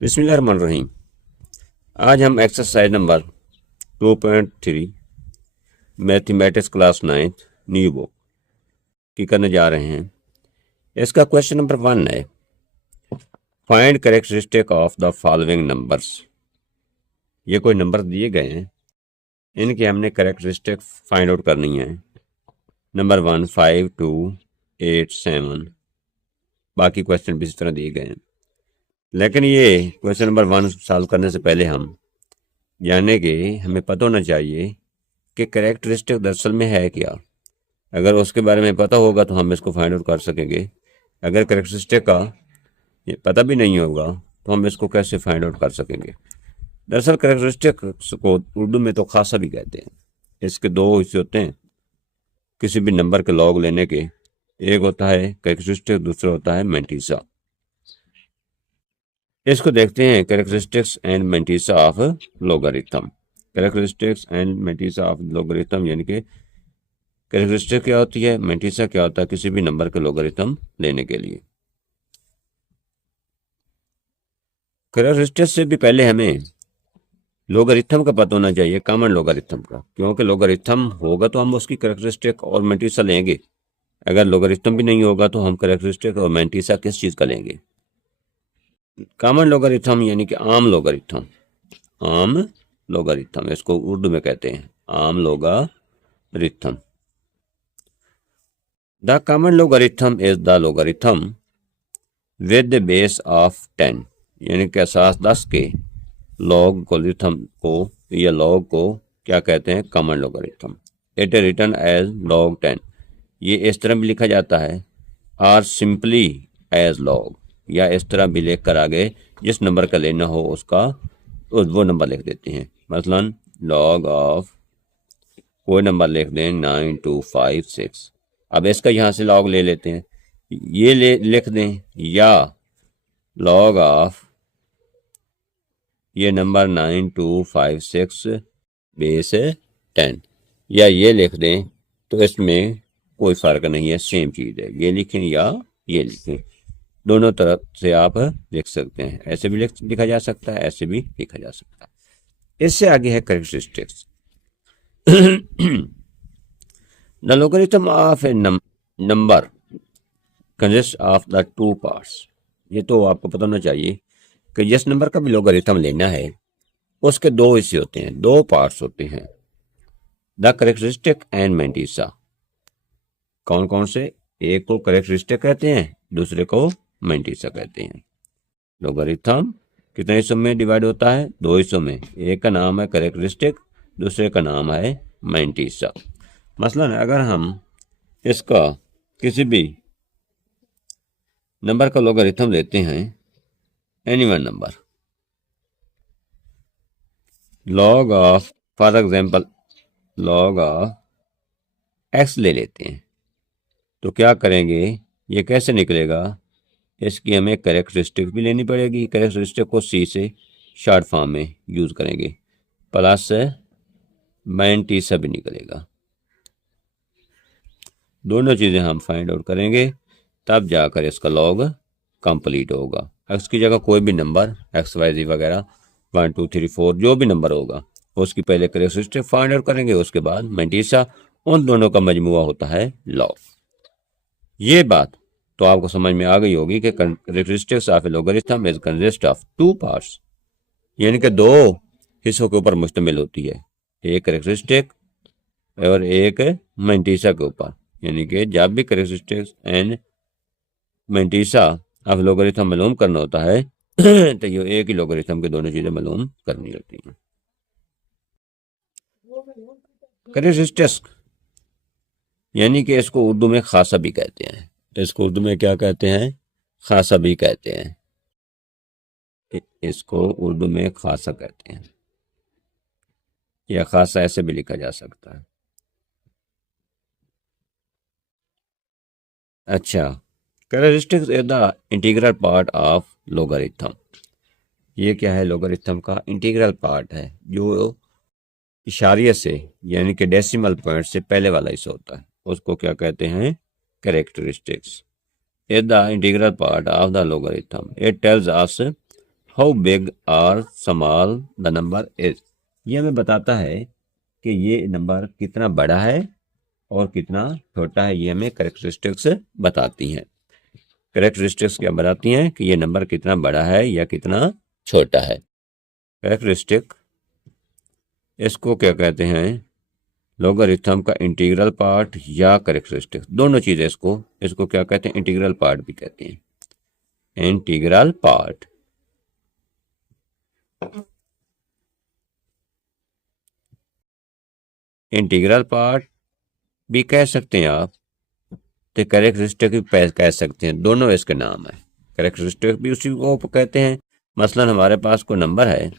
बिस्मिल्लाहिर्रहमानिर्रहीम। आज हम exercise number 2.3 mathematics class 9 new book की करने जा रहे हैं। इसका क्वेश्चन नंबर 1 है, find characteristic of the following numbers. ये कोई नंबर दिए गए हैं, इनके हमने कैरेक्टरिस्टिक फाइंड आउट करनी है। नंबर 1, 5, 2, 8, 7, बाकी क्वेश्चन भी इसी तरह दिए गए हैं। लेकिन ये क्वेश्चन नंबर 1 सॉल्व करने से पहले हम जाने के हमें पता होना चाहिए कि कैरेक्टरिस्टिक दरअसल में है क्या। अगर उसके बारे में पता होगा तो हम इसको फाइंड आउट कर सकेंगे। अगर कैरेक्टरिस्टिक का ये पता भी नहीं होगा तो हम इसको कैसे फाइंड आउट कर सकेंगे। दरअसल कैरेक्टरिस्टिक को उर्दू में तो खासा भी कहते हैं। इसके दो हिस्से होते हैं किसी भी नंबर के लॉग लेने के। एक होता है कैरेक्टरिस्टिक, दूसरा होता है मैंटीसा। इसको देखते हैं, characteristics and mantissa of logarithm. Characteristics and mantissa of logarithm यानी कि कैरेक्टरिस्टिक क्या होती है, मैंटीसा क्या होता है किसी भी नंबर के लोगारिथम लेने के लिए। कैरेक्टरिस्टिक से भी पहले हमें लोगारिथम का पता होना चाहिए, कॉमन लोगारिथम का, क्योंकि लोगारिथम होगा तो हम उसकी कैरेक्टरिस्टिक और मैंटीसा लेंगे। अगर लोगारिथम भी नहीं होगा तो हम कैरेक्टरिस्टिक और मैंटीसा किस चीज़ का लेंगे। कॉमन लोगारिथम यानी कि आम लोगारिथम। आम लोगारिथम इसको उर्दू में कहते हैं आम logarithm. The common logarithm is the logarithm with the base of 10 यानी कि असास 10 के लोगारिथम को या लॉग को क्या कहते हैं, common logarithm. It is written as log 10। ये इस तरह भी लिखा जाता है और सिंपली एज log, या इस तरह भी लिख कर आगे जिस नंबर का लेना हो उसका वो नंबर लिख देते हैं। मसलन log ऑफ कोई नंबर लिख दें 9256। अब इसका यहाँ से log ले लेते हैं, ये लिख दें, या log ऑफ ये नंबर 9256 बेस 10, या ये लिख दें, तो इसमें कोई फ़र्क नहीं है, सेम चीज़ है। ये लिखें या ये लिखें, दोनों तरफ से आप लिख सकते हैं। ऐसे भी लिखा जा सकता है, ऐसे भी लिखा जा सकता है। इससे आगे है characteristics. The logarithm of A number consist of the 2 parts. ये तो आपको पता होना चाहिए कि जिस नंबर का भी लोगारिथम लेना है उसके दो हिस्से होते हैं, दो पार्ट्स होते हैं, द कैरेक्टरिस्टिक एंड मैंटीसा। कौन कौन से? एक को कैरेक्टरिस्टिक कहते हैं, दूसरे को मैंटीसा कहते हैं। लोगारिथम कितने हिस्सों में डिवाइड होता है? दो हिस्सों में। एक का नाम है कैरेक्टरिस्टिक, दूसरे का नाम है मैंटीसा। मसलन अगर हम इसका किसी भी नंबर का लोगारिथम लेते हैं, any one number, log of for example log of x ले लेते हैं, तो क्या करेंगे, ये कैसे निकलेगा, इसकी हमें कैरेक्टरिस्टिक भी लेनी पड़ेगी। कैरेक्टरिस्टिक को c से शॉर्ट फॉर्म में यूज़ करेंगे, प्लस मैंटीसा भी निकलेगा। दोनों चीज़ें हम फाइंड आउट करेंगे, तब जाकर इसका लॉग कंप्लीट होगा। x की जगह कोई भी नंबर x, y, z वगैरह 1, 2, 3, 4 जो भी नंबर होगा उसकी पहले कैरेक्टरिस्टिक फाइंड आउट करेंगे, उसके बाद मैंटीसा। उन दोनों का मजमुआ होता है लॉग। ये बात तो आपको समझ में आ गई होगी कि characteristics of A logarithm is consist of 2 parts, यानी कि दो हिस्सों के ऊपर मुश्तमिल होती है, एक कैरेक्टरिस्टिक और एक मैंटीसा के ऊपर। यानी कि जब भी characteristics and mantissa of logarithm मालूम करना होता है तो ये एक ही लोगारिथम की दोनों चीज़ें मालूम करनी होती हैं। कैरेक्टरिस्टिक्स यानी कि इसको उर्दू में खासा भी कहते हैं। इसको उर्दू में क्या कहते हैं? खासा भी कहते हैं। इसको उर्दू में खासा कहते हैं, या खासा ऐसे भी लिखा जा सकता है। अच्छा, characteristics is the integral part of logarithm. ये क्या है? लोगारिथम का इंटीग्रल पार्ट है, जो इशारियत से यानी कि डेसिमल पॉइंट से पहले वाला हिस्सा होता है, उसको क्या कहते हैं? Characteristics is the integral part of the logarithm. It tells us how big और स्मॉल द नंबर इज। ये हमें बताता है कि ये नंबर कितना बड़ा है और कितना छोटा है। ये हमें कैरेक्टरिस्टिक्स बताती हैं। कैरेक्टरिस्टिक्स क्या बताती हैं कि ये नंबर कितना बड़ा है या कितना छोटा है। कैरेक्टरिस्टिक इसको क्या कहते हैं, लोगरिथम का इंटीग्रल पार्ट या कैरेक्टरिस्टिक, दोनों चीजें इसको क्या कहते हैं, इंटीग्रल पार्ट भी कहते हैं। इंटीग्रल पार्ट इंटीग्रल पार्ट भी कह सकते हैं आप, तो कैरेक्टरिस्टिक भी कह सकते हैं। दोनों इसके नाम है। कैरेक्टरिस्टिक भी उसी को कहते हैं। मसलन हमारे पास कोई नंबर है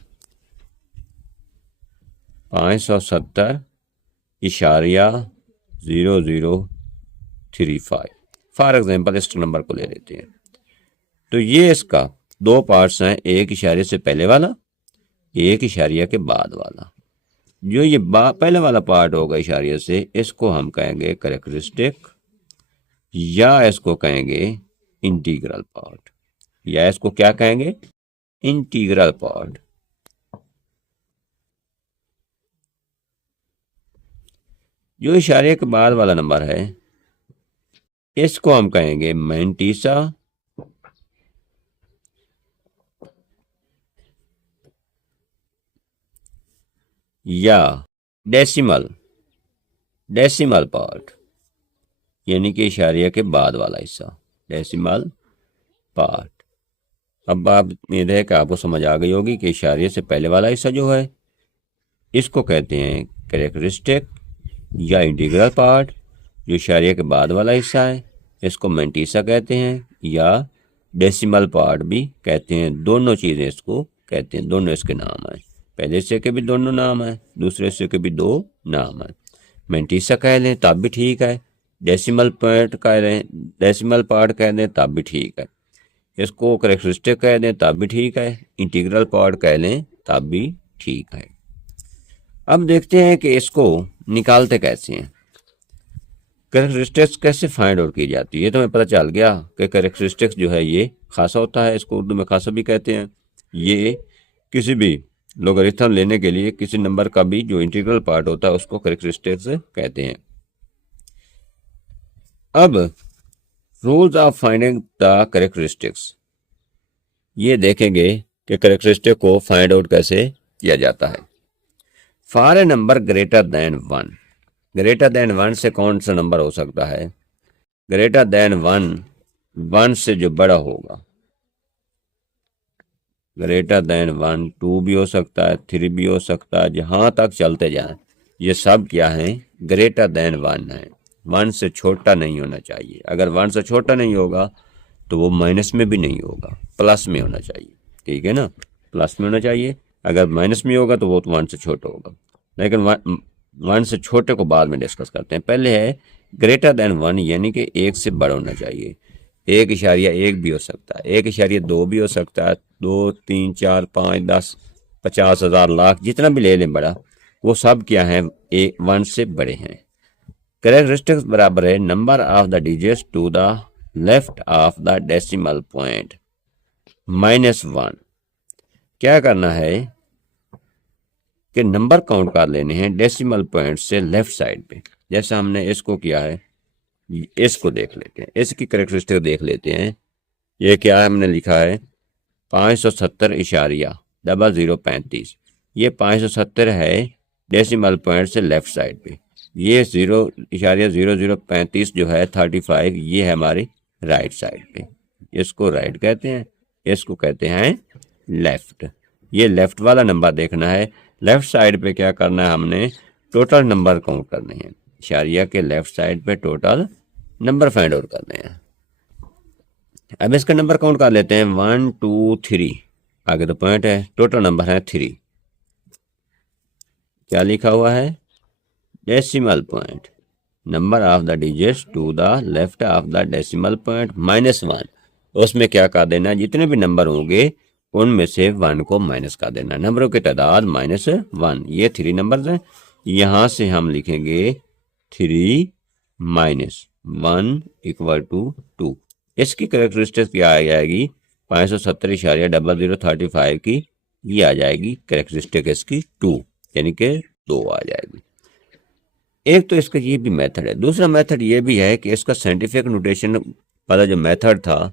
570.0035। फॉर एग्जाम्पल इस नंबर को ले लेते हैं। तो ये इसका दो पार्ट्स हैं, एक इशारे से पहले वाला, एक इशारिया के बाद वाला। जो ये पहले वाला पार्ट होगा इशारिया से, इसको हम कहेंगे कैरेक्टरिस्टिक, या इसको कहेंगे इंटीग्रल पार्ट, या इसको क्या कहेंगे, इंटीग्रल पार्ट। जो इशारे के बाद वाला नंबर है, इसको हम कहेंगे मैंटीसा, या डेसिमल पार्ट, यानी कि इशारिया के बाद वाला हिस्सा, डेसिमल पार्ट। अब आप उम्मीद है कि आपको समझ आ गई होगी कि इशारे से पहले वाला हिस्सा जो है, इसको कहते हैं कैरेक्टरिस्टिक या इंटीग्रल पार्ट। जो इशारे के बाद वाला हिस्सा है, इसको मैंटीसा कहते हैं या डेसिमल पार्ट भी कहते हैं। दोनों चीज़ें इसको कहते हैं, दोनों इसके नाम हैं। पहले हिस्से के भी दोनों नाम हैं, दूसरे हिस्से के भी दो नाम हैं। मैंटीसा कह लें तब भी ठीक है, डेसिमल पार्ट कह दें तब भी ठीक है, इसको कैरेक्टरिस्टिक कह दें तब भी ठीक है, इंटीग्रल पार्ट कह लें तब भी ठीक है। अब देखते हैं कि इसको निकालते कैसे हैं, कैरेक्टरिस्टिक्स कैसे फाइंड आउट की जाती है। ये तो हमें पता चल गया कि कैरेक्टरिस्टिक्स जो है ये खासा होता है, इसको उर्दू में खासा भी कहते हैं। ये किसी भी लोगरिथम लेने के लिए किसी नंबर का भी जो इंटीग्रल पार्ट होता है उसको कैरेक्टरिस्टिक्स कहते हैं। अब rules of finding the characteristics, ये देखेंगे कि कैरेक्टरिस्टिक को फाइंड आउट कैसे किया जाता है। For a number greater than 1, greater than 1 से कौन सा नंबर हो सकता है, ग्रेटर देन 1 से जो बड़ा होगा, ग्रेटर देन 1 2 भी हो सकता है, 3 भी हो सकता है, जहां तक चलते जाएं, ये सब क्या है, ग्रेटर देन 1 है। 1 से छोटा नहीं होना चाहिए। अगर 1 से छोटा नहीं होगा तो वो माइनस में भी नहीं होगा, प्लस में होना चाहिए। ठीक है ना, प्लस में होना चाहिए। अगर माइनस में होगा तो वो तो 1 से छोटा होगा। लेकिन 1 से छोटे को बाद में डिस्कस करते हैं। पहले है ग्रेटर देन 1, यानी कि 1 से बड़ा होना चाहिए। 1.1 भी हो सकता है, 1.2 भी हो सकता है, 2 3 4 5 10 50 हज़ार लाख जितना भी ले लें बड़ा, वो सब क्या है, 1 से बड़े हैं। कैरेक्टरिस्टिक्स बराबर है number of the digits to the left of the decimal point -1। क्या करना है कि नंबर काउंट कर लेने हैं डेसिमल पॉइंट से लेफ्ट साइड पे। जैसे हमने इसको किया है, इसको देख लेते हैं, इसकी कैरेक्टरिस्टिक देख लेते हैं। ये क्या है, हमने लिखा है 570.0035। ये 570 है डेसिमल पॉइंट से लेफ्ट साइड पे। ये 0.0035 जो है 35, ये है हमारी राइट साइड पे। इसको राइट कहते हैं, इसको कहते हैं लेफ्ट। ये लेफ्ट वाला नंबर देखना है। लेफ्ट साइड पे क्या करना है, हमने टोटल नंबर काउंट करने हैं। इशारिया के लेफ्ट साइड पे टोटल नंबर फाइंड आउट करने हैं। अब इसका नंबर काउंट कर लेते हैं, 1 2 3, आगे तो पॉइंट है, टोटल नंबर है 3। क्या लिखा हुआ है, decimal point, number of the digits to the left of the decimal point -1। उसमें क्या कर देना, जितने भी नंबर होंगे उनमें से 1 को माइनस कर देना। नंबरों की तादाद -1। ये 3 नंबर्स हैं, यहां से हम लिखेंगे 3 -1 = 2। इसकी कैरेक्टरिस्टिक क्या आ जाएगी, 570.0035 की ये आ जाएगी कैरेक्टरिस्टिक इसकी 2, यानी कि 2 आ जाएगी। एक तो इसका ये भी मेथड है। दूसरा मेथड ये भी है कि इसका साइंटिफिक नोटेशन वाला जो मेथड था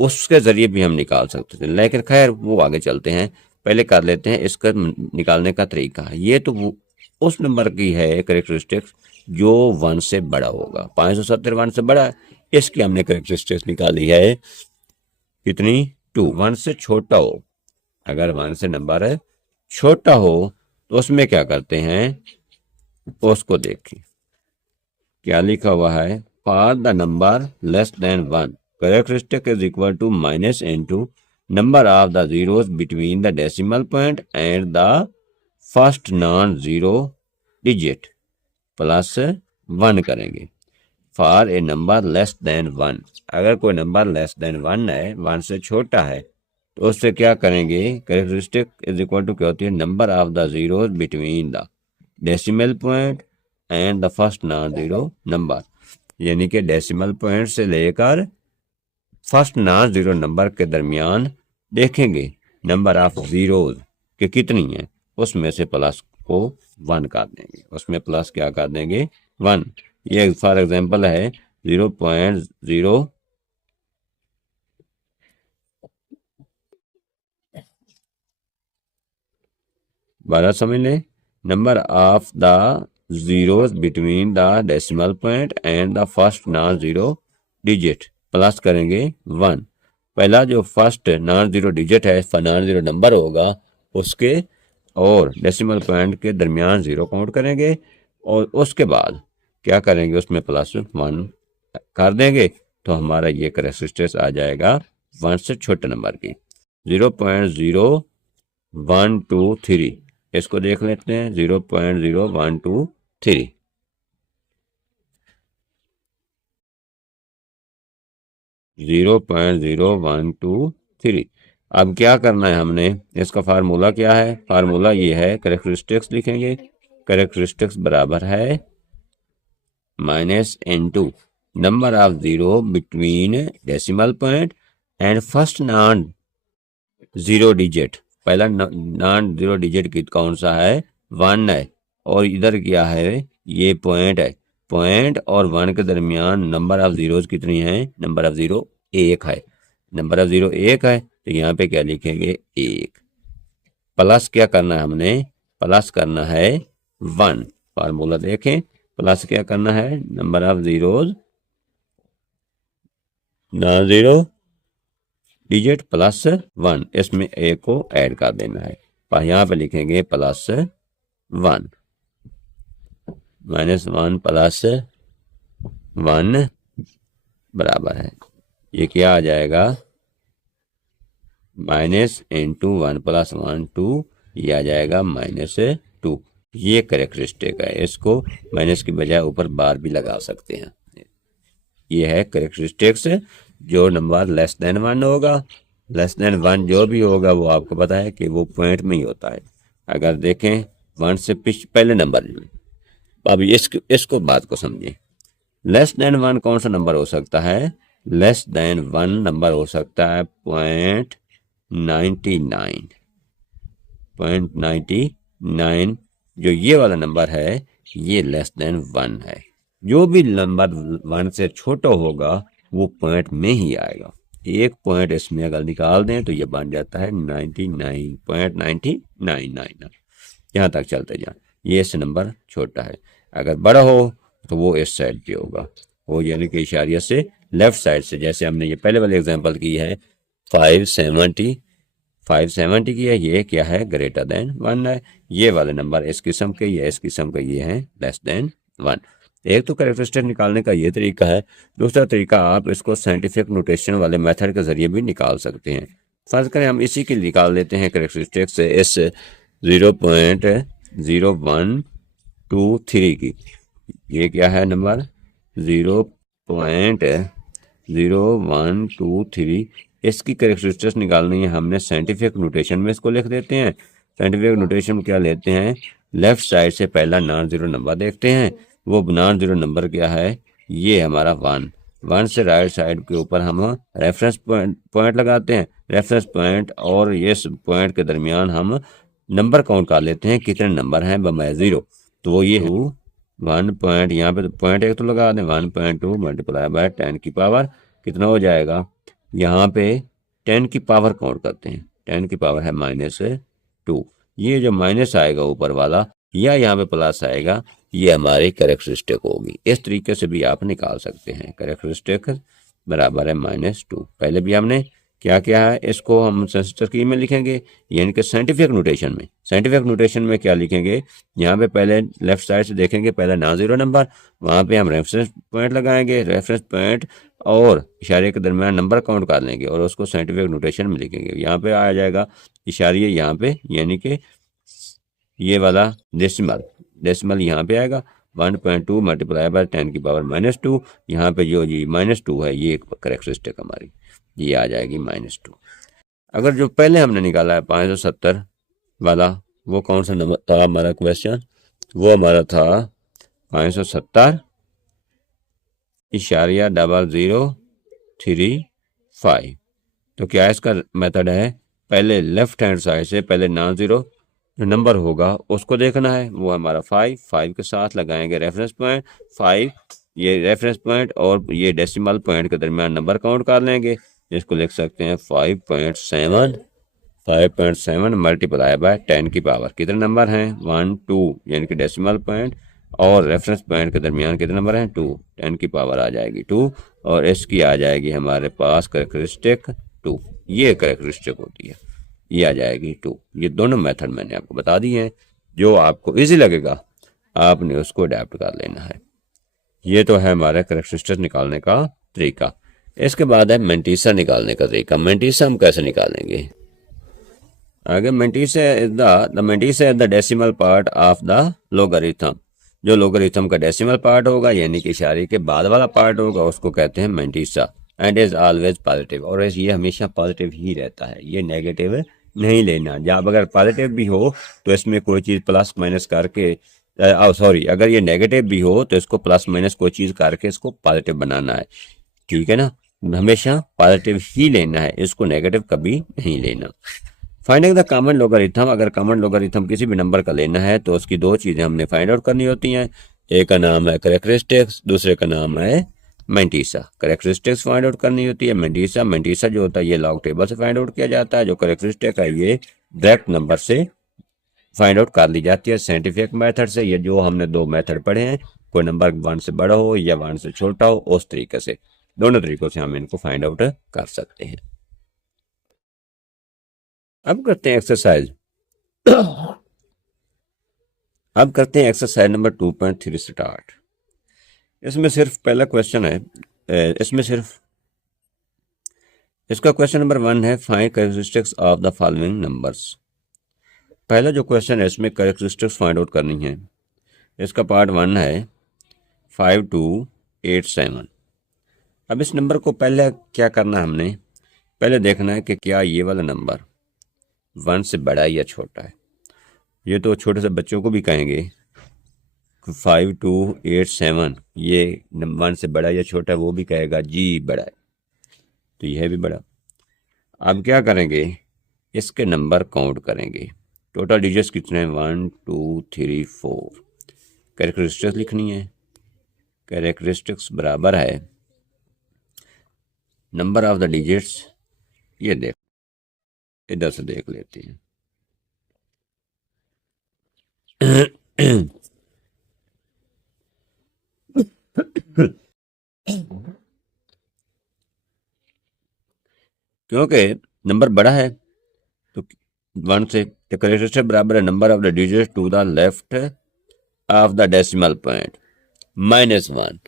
उसके ज़रिए भी हम निकाल सकते थे, लेकिन खैर वो आगे चलते हैं। पहले कर लेते हैं इसका निकालने का तरीका। ये तो वो उस नंबर की है कैरेक्टरिस्टिक्स जो 1 से बड़ा होगा। 570 1 से बड़ा है, इसकी हमने कैरेक्टरिस्टिक्स निकाली है कितनी, 2। 1 से छोटा हो, अगर 1 से नंबर है छोटा हो तो उसमें क्या करते हैं, उसको देखिए क्या लिखा हुआ है। For the number less than 1 characteristic is equal to minus into number of the zeros between the decimal point and the first non zero digit plus 1 करेंगे। For a number less than 1, अगर कोई number less than 1 है, 1 से छोटा है, तो उससे क्या करेंगे, कैरेक्टरिस्टिक इज इक्वल टू क्या होती है, number of the zeros between the decimal point and the first non zero number, यानी कि डेसिमल पॉइंट से लेकर फर्स्ट नॉन जीरो नंबर के दरमियान देखेंगे नंबर ऑफ जीरोज के कितनी है, उसमें से प्लस को 1 कर देंगे, उसमें प्लस क्या कर देंगे, 1। ये फॉर एग्जांपल है 0.0 12 समझ लें, number of the zeros between the decimal point and the first non zero digit plus करेंगे 1। पहला जो फर्स्ट नॉन जीरो डिजिट है, नॉन जीरो नंबर होगा, उसके और डेसिमल पॉइंट के दरमियान 0 काउंट करेंगे और उसके बाद क्या करेंगे, उसमें प्लस 1 कर देंगे, तो हमारा ये कैरेक्टरिस्टिक्स आ जाएगा 1 से छोटे नंबर की। 0.0123 इसको देख लेते हैं, 0.0123 0.0123। अब क्या करना है हमने, इसका फार्मूला क्या है, फार्मूला ये है, कैरेक्टरिस्टिक्स लिखेंगे, कैरेक्टरिस्टिक्स बराबर है minus into number of zero between decimal point and first non zero digit. पहला नॉन जीरो डिजिट की कौन सा है, 1 है, और इधर क्या है, ये पॉइंट है, पॉइंट और 1 के दरमियान नंबर ऑफ जीरोज कितनी है, नंबर ऑफ जीरो 1 है, नंबर ऑफ जीरो 1 है, तो यहाँ पे क्या लिखेंगे, 1 प्लस क्या करना है हमने, प्लस करना है 1। फार्मूला देखें, प्लस क्या करना है, number of zeros non zero digit plus 1, इसमें ए को ऐड कर देना है, यहाँ पे लिखेंगे प्लस 1, -1 प्लस 1 बराबर है, ये क्या आ जाएगा, माइनस इनटू 1 प्लस 1 2, ये आ जाएगा -2। ये कैरेक्टरिस्टिक है, इसको माइनस की बजाय ऊपर बार भी लगा सकते हैं। ये है कैरेक्टरिस्टिक्स जो नंबर लेस देन 1 होगा, लेस देन 1 जो भी होगा वो आपको पता है कि वो पॉइंट में ही होता है। अगर देखें 1 से पहले नंबर, अब इसको बात को समझें, लेस देन 1 कौन सा नंबर हो सकता है, लेस देन 1 नंबर हो सकता है 0.99 जो ये वाला नंबर है, ये लेस देन 1 है। जो भी नंबर 1 से छोटा होगा वो पॉइंट में ही आएगा। एक पॉइंट इसमें अगर निकाल दें तो ये बन जाता है 99.9999। यहाँ तक चलते जाए, ये इस नंबर छोटा है, अगर बड़ा हो तो वो इस साइड पे होगा, वो यानी कि इशारिया से लेफ्ट साइड से, जैसे हमने ये पहले वाले एग्जांपल की है 570 की है, ये क्या है, ग्रेटर देन 1 है। ये वाले नंबर इस किस्म के, ये इस किस्म के, ये हैं लेस देन 1। एक तो कैरेक्टरिस्टिक निकालने का ये तरीका है। दूसरा तरीका, आप इसको साइंटिफिक नोटेशन वाले मेथड के जरिए भी निकाल सकते हैं। फर्ज करें हम इसी की निकाल लेते हैं कैरेक्टरिस्टिक से इस 0.0123 की, ये क्या है नंबर 0.0123, इसकी कैरेक्टरिस्टिक्स निकालनी है हमने साइंटिफिक नोटेशन में, इसको लिख देते हैं। साइंटिफिक नोटेशन में क्या लेते हैं, लेफ्ट साइड से पहला नॉन जीरो नंबर देखते हैं, वो नॉन जीरो नंबर क्या है, ये हमारा 1, 1 से राइट साइड के ऊपर हम रेफरेंस पॉइंट लगाते हैं। रेफरेंस पॉइंट और इस पॉइंट के दरमियान हम नंबर काउंट कर लेते हैं, कितने नंबर हैं बजाय 0। तो वो ये है 1 पॉइंट, यहाँ पे पॉइंट एक तो लगा दें, 1.2 मल्टीप्लाई बाय 10 की पावर कितना हो जाएगा। यहाँ पे 10 की पावर काउंट करते हैं, 10 की पावर है -2। ये जो माइनस आएगा ऊपर वाला या यहाँ पे प्लस आएगा, ये हमारी कैरेक्टरिस्टिक होगी। इस तरीके से भी आप निकाल सकते हैं। कैरेक्टरिस्टिक बराबर है -2। पहले भी हमने क्या क्या है, इसको हम सेंसिटिव की में लिखेंगे, यानी कि साइंटिफिक नोटेशन में। साइंटिफिक नोटेशन में क्या लिखेंगे, यहाँ पे पहले लेफ्ट साइड से देखेंगे, पहले नॉन जीरो नंबर, वहाँ पे हम रेफरेंस पॉइंट लगाएंगे, रेफरेंस पॉइंट और इशारे के दरमियान नंबर काउंट कर लेंगे और उसको साइंटिफिक नोटेशन में लिखेंगे। यहाँ पे आ जाएगा इशारिये यहाँ पे, यानी कि ये वाला डेसिमल यहाँ पे आएगा 1.2 मल्टीप्लाई बाय 10 की पावर -2। यहाँ पे जो जी -2 है, ये कैरेक्टरिस्टिक हमारी ये आ जाएगी -2। अगर जो पहले हमने निकाला है 570 वाला, वो कौन सा नंबर था हमारा क्वेश्चन, वो हमारा था 570.0035। तो क्या इसका मेथड है, पहले लेफ्ट हैंड साइड से पहले नॉन जीरो जो नंबर होगा उसको देखना है, वो हमारा 5 के साथ लगाएंगे रेफरेंस पॉइंट 5, ये रेफरेंस पॉइंट और ये डेसिमल पॉइंट के दरमियान नंबर काउंट कर लेंगे, जिसको लिख सकते हैं 5.7 मल्टीप्लाई बाय 10 की पावर कितने नंबर हैं 1 2, यानी कि डेसिमल पॉइंट और रेफरेंस पॉइंट के दरमियान कितने नंबर हैं 2, 10 की पावर आ जाएगी 2 और इसकी आ जाएगी हमारे पास कैरेक्टरिस्टिक 2। ये कैरेक्टरिस्टिक होती है, ये आ जाएगी 2। ये दोनों मेथड मैंने आपको बता दिए हैं, जो आपको इजी लगेगा आपने उसको अडेप्ट कर लेना है। ये तो है हमारा कैरेक्टरिस्टिक निकालने का तरीका। इसके बाद है मेंटीसा निकालने का तरीका। मेंटीसा हम कैसे निकालेंगे, आगे mantissa is the decimal part of the logarithm. जो लोगरिथम का डेसिमल पार्ट होगा, यानी कि इशारे के बाद वाला पार्ट होगा, उसको कहते हैं mantissa and is always positive. और ये हमेशा पॉजिटिव ही रहता है, ये नेगेटिव नहीं लेना। जब अगर पॉजिटिव भी हो तो इसमें कोई चीज़ प्लस माइनस करके सॉरी, अगर ये नेगेटिव भी हो तो इसको प्लस माइनस कोई चीज़ करके इसको पॉजिटिव बनाना है, ठीक है ना। हमेशा पॉजिटिव ही लेना है, इसको नेगेटिव कभी नहीं लेना। फाइंडिंग द कॉमन लोगरिथम, अगर कॉमन लोगरिथम किसी भी नंबर का लेना है तो उसकी दो चीज़ें हमने फाइंड आउट करनी होती हैं। एक का नाम है कैरेक्टरिस्टिक्स, दूसरे का नाम है मेंटीसा। कैरेक्टरिस्टिक्स फाइंड आउट करनी होती है। मेंटीसा जो होता है ये लॉग टेबल से फाइंड आउट किया जाता है। जो कैरेक्टरिस्टिक है ये डायरेक्ट नंबर से फाइंड आउट कर ली जाती है साइंटिफिक मेथड से। ये जो हमने दो मेथड पढ़े हैं, कोई नंबर 1 से बड़ा हो या 1 से छोटा हो, उस तरीके से दोनों तरीकों से हम इनको फाइंड आउट कर सकते हैं। अब करते हैं एक्सरसाइज। अब करते हैं एक्सरसाइज नंबर 2.3 स्टार्ट। इसमें सिर्फ पहला क्वेश्चन है, इसमें सिर्फ इसका क्वेश्चन नंबर 1 है, find characteristics of the following numbers. पहला जो क्वेश्चन है इसमें कैरेक्टरिस्टिक्स फाइंड आउट करनी है। इसका पार्ट 1 है 5287। अब इस नंबर को पहले क्या करना है, हमने पहले देखना है कि क्या ये वाला नंबर 1 से बड़ा है या छोटा है। ये तो छोटे से बच्चों को भी कहेंगे 5287 ये 1 से बड़ा या छोटा है, वो भी कहेगा जी बड़ा है, तो यह भी बड़ा। अब क्या करेंगे, इसके नंबर काउंट करेंगे। टोटल डिजिट्स कितने हैं 1 2 3 4। कैरेक्टरिस्टिक्स लिखनी है। कैरेक्टरिस्टिक्स बराबर है नंबर ऑफ द डिजिट्स, ये देख इधर से देख लेते हैं। क्योंकि नंबर बड़ा है तो 1 से कैरेक्टरिस्टिक बराबर है number of the digits to the left of the decimal point -1।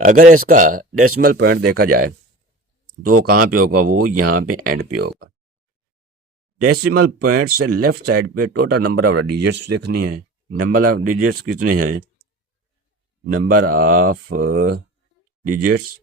अगर इसका डेसिमल पॉइंट देखा जाए तो कहाँ पे होगा, वो यहाँ पे एंड पे होगा। डेसिमल पॉइंट से लेफ्ट साइड पे टोटल नंबर ऑफ डिजिट्स देखनी है। नंबर ऑफ डिजिट्स कितने हैं, नंबर ऑफ डिजिट्स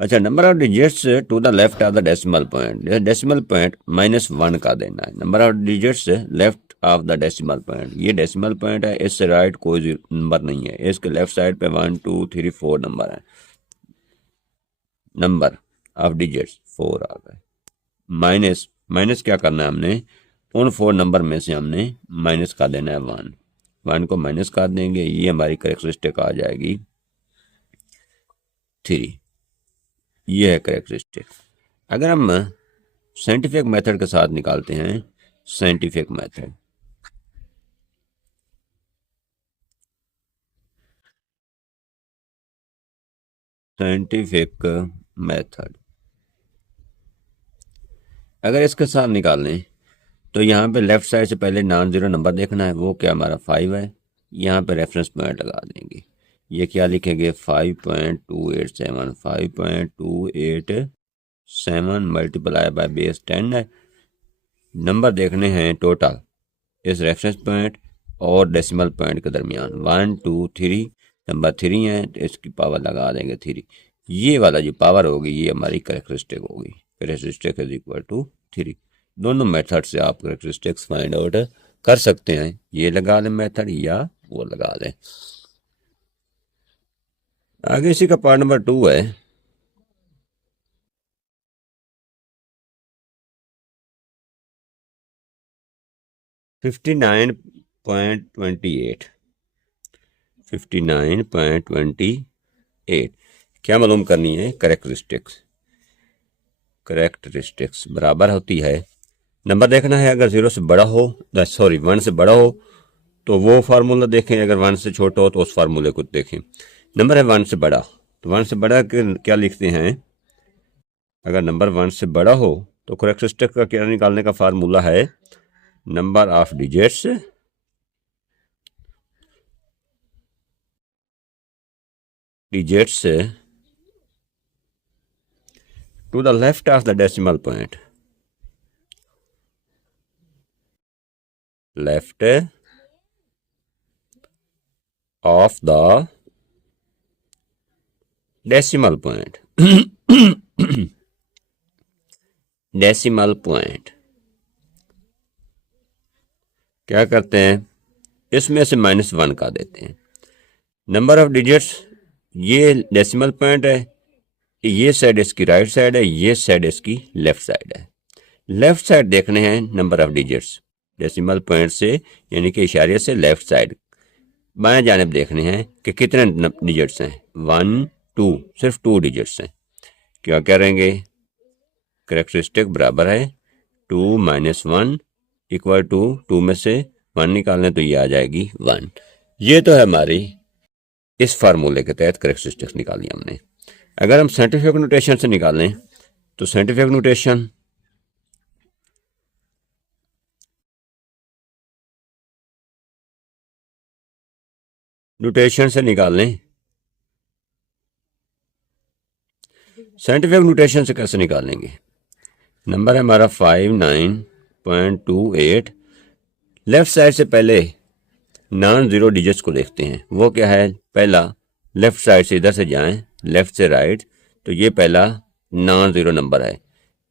अच्छा, number of digits to the left of the decimal point, decimal point -1 का देना है। Number of digits left of the decimal point, ये डेसिमल पॉइंट है, इससे राइट कोई नंबर नहीं है, इसके लेफ्ट साइड पे 1 2 3 4 नंबर है। नंबर ऑफ डिजिट्स 4 आ गए। माइनस क्या करना है हमने, उन 4 नंबर में से हमने माइनस का देना है 1 को माइनस कर देंगे, ये हमारी करेक्टरिस्टिक आ जाएगी 3। ये है करेक्टरिस्टिक। अगर हम साइंटिफिक मेथड के साथ निकालते हैं, साइंटिफिक मेथड, साइंटिफिक मेथड अगर इसके साथ निकालें तो यहाँ पे लेफ्ट साइड से पहले नॉन जीरो नंबर देखना है, वो क्या हमारा 5 है। यहाँ पे रेफरेंस पॉइंट लगा देंगे, ये क्या लिखेंगे 5.287, 5.287 मल्टीप्लाई बाय बेस 10 है। नंबर देखने हैं टोटल इस रेफरेंस पॉइंट और डेसिमल पॉइंट के दरमियान, 1 2 3 नंबर 3 है, तो इसकी पावर लगा देंगे 3। ये वाला जो पावर होगी ये हमारी करेक्टरिस्टिक होगी, करेक्टरिस्टिक इज इक्वल टू 3। दोनों मेथड से आप करेक्टरिस्टिक्स फाइंड आउट कर सकते हैं, ये लगा लें मेथड या वो लगा लें। आगे इसी का पार्ट नंबर 2 है। $59.28 क्या मालूम करनी है, करेक्टरिस्टिक्स बराबर होती है, नंबर देखना है, अगर 0 से बड़ा हो, 1 से बड़ा हो तो वो फार्मूला देखें, अगर 1 से छोटा हो तो उस फार्मूले को देखें। नंबर है 1 से बड़ा, तो 1 से बड़ा क्या लिखते हैं, अगर नंबर 1 से बड़ा हो तो करेक्टरिस्टिक का क्या निकालने का फार्मूला है, number of digits to the left of the decimal point, left of the decimal point decimal point क्या करते हैं, इसमें से -1 का देते हैं। नंबर ऑफ डिजिट्स, ये डेसिमल पॉइंट है, ये साइड इसकी राइट साइड है, ये साइड इसकी लेफ्ट साइड है। लेफ्ट साइड देखने हैं number of digits, decimal point से यानी कि इशारे से लेफ्ट साइड बाएं जानिब देखने हैं कि कितने डिजिट्स हैं, 1 2, सिर्फ 2 डिजिट्स हैं। क्या करेंगे, करेक्टरिस्टिक बराबर है 2 - 1 इक्वल टू 2 में से 1 निकालें तो ये आ जाएगी 1। ये तो है हमारी इस फार्मूले के तहत करेक्टरिस्टिक्स निकाली हमने। अगर हम साइंटिफिक नोटेशन से निकालें तो साइंटिफिक नोटेशन से निकाल लें, साइंटिफिक नोटेशन से कैसे निकालेंगे, नंबर है हमारा 59.28, लेफ्ट साइड से पहले नॉन जीरो डिजिट्स को देखते हैं, वो क्या है, पहला लेफ्ट साइड से इधर से जाएं, लेफ्ट से राइट, तो ये पहला नॉन जीरो नंबर है,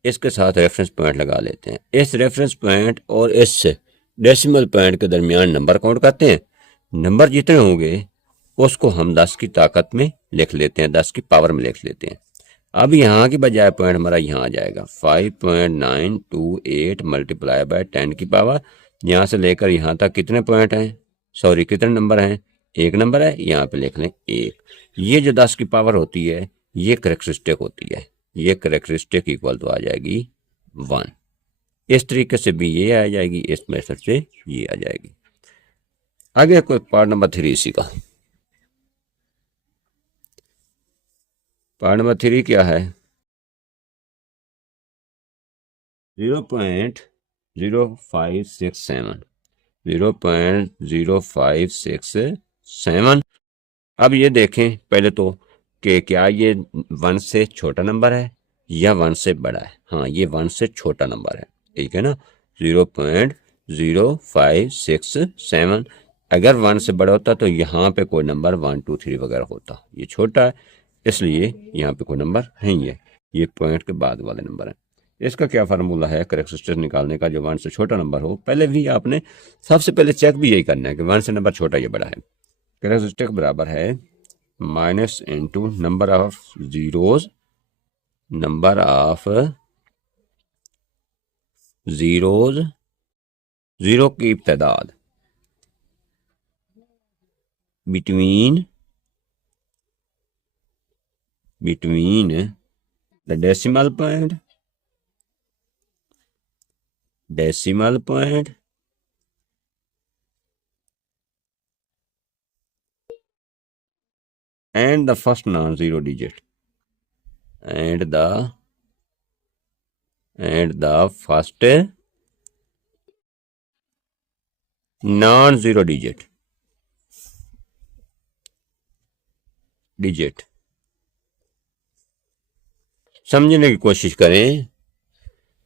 इसके साथ रेफरेंस पॉइंट लगा लेते हैं। इस रेफरेंस पॉइंट और इस डेसिमल पॉइंट के दरमियान नंबर काउंट करते हैं, नंबर जितने होंगे उसको हम 10 की ताकत में लिख लेते हैं, 10 की पावर में लिख लेते हैं। अब यहाँ की बजाय पॉइंट हमारा यहाँ आ जाएगा 5.928 मल्टीप्लाई बाय 10 की पावर, यहाँ से लेकर यहाँ तक कितने पॉइंट हैं, सॉरी कितने नंबर हैं, एक नंबर है, यहाँ पे लिख लें 1। ये जो 10 की पावर होती है ये करेक्टरिस्टिक होती है, ये करेक्टरिस्टिक इक्वल तो आ जाएगी 1। इस तरीके से भी ये आ जाएगी, इस मेथड से ये आ जाएगी। आगे कोई पार्ट नंबर 3 इसी का, पार्ट नंबर 3 क्या है, 0.0567, 0.0567। अब ये देखें पहले तो कि क्या ये 1 से छोटा नंबर है या 1 से बड़ा है। हाँ, ये 1 से छोटा नंबर है, ठीक है ना, 0.0567। अगर 1 से बड़ा होता तो यहाँ पे कोई नंबर 1 2 3 वगैरह होता, ये छोटा है इसलिए यहाँ पे कोई नंबर नहीं है, ये पॉइंट के बाद वाले नंबर हैं। इसका क्या फार्मूला है करेक्टरिस्टिक निकालने का? जो 1 से छोटा नंबर हो, पहले भी आपने सबसे पहले चेक भी यही करना है कि 1 से नंबर छोटा या बड़ा है। करेक्टरिस्टिक बराबर है minus into number of zeros, number of zeros, zero की तादाद between the decimal point and the first non-zero digit and the first non-zero digit समझने की कोशिश करें।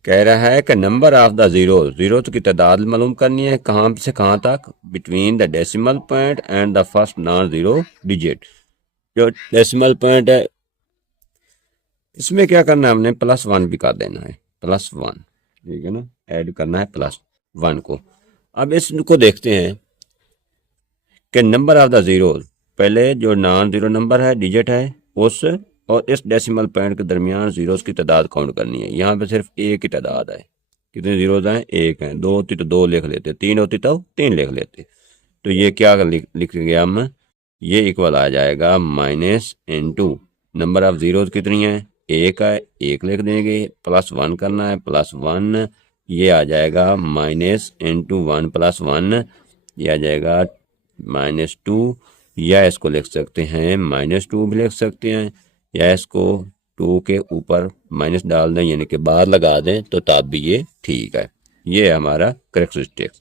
कह रहा है कि नंबर ऑफ द जीरोज की तादाद मालूम करनी है, कहाँ से कहाँ तक? Between the decimal point and the first non zero digit. जो डेसिमल पॉइंट है इसमें क्या करना है, हमने +1 भी कर देना है, +1, ठीक है ना, ऐड करना है +1 को। अब इसको देखते हैं कि नंबर ऑफ द जीरोज, पहले जो नॉन जीरो नंबर है, डिजिट है, उस और इस डेसिमल पॉइंट के दरमियान जीरोस की तादाद काउंट करनी है। यहाँ पे सिर्फ एक ही तादाद है, कितने जीरोज हैं? एक हैं। 2 होती तो 2 लिख लेते, 3 होती तो 3 लिख लेते। तो ये क्या लिख गया हम, ये इक्वल आ जाएगा minus into number of zeros कितनी है? एक है, एक लिख देंगे, +1 करना है, +1, ये आ जाएगा माइनस इंटू 1 + 1, ये आ जाएगा -2, या इसको लिख सकते हैं -2 भी लिख सकते हैं, या इसको 2 के ऊपर माइनस डाल दें, यानी कि बाहर लगा दें, तो तब भी ये ठीक है। ये है हमारा करेक्टरिस्टिक।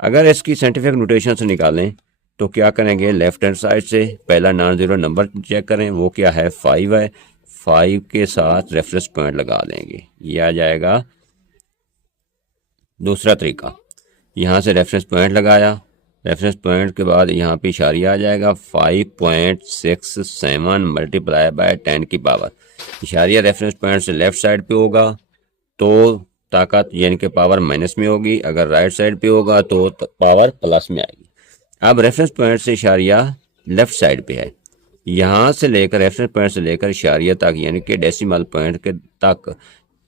अगर इसकी साइंटिफिक नोटेशन से निकालें तो क्या करेंगे? लेफ्ट हैंड साइड से पहला नॉन जीरो नंबर चेक करें, वो क्या है? 5 है। 5 के साथ रेफरेंस पॉइंट लगा लेंगे, ये आ जाएगा दूसरा तरीका। यहाँ से रेफरेंस पॉइंट लगाया, रेफरेंस पॉइंट के बाद यहाँ पे इशारिया आ जाएगा 5.67 मल्टीप्लाई बाय 10 की पावर। इशारिया रेफरेंस पॉइंट से लेफ्ट साइड पे होगा तो ताकत यानी कि पावर माइनस में होगी, अगर राइट साइड पे होगा तो पावर प्लस में आएगी। अब रेफरेंस पॉइंट से इशारिया लेफ्ट साइड पे है, यहाँ से लेकर रेफरेंस पॉइंट से लेकर इशारिया तक यानी कि डेसिमल पॉइंट के तक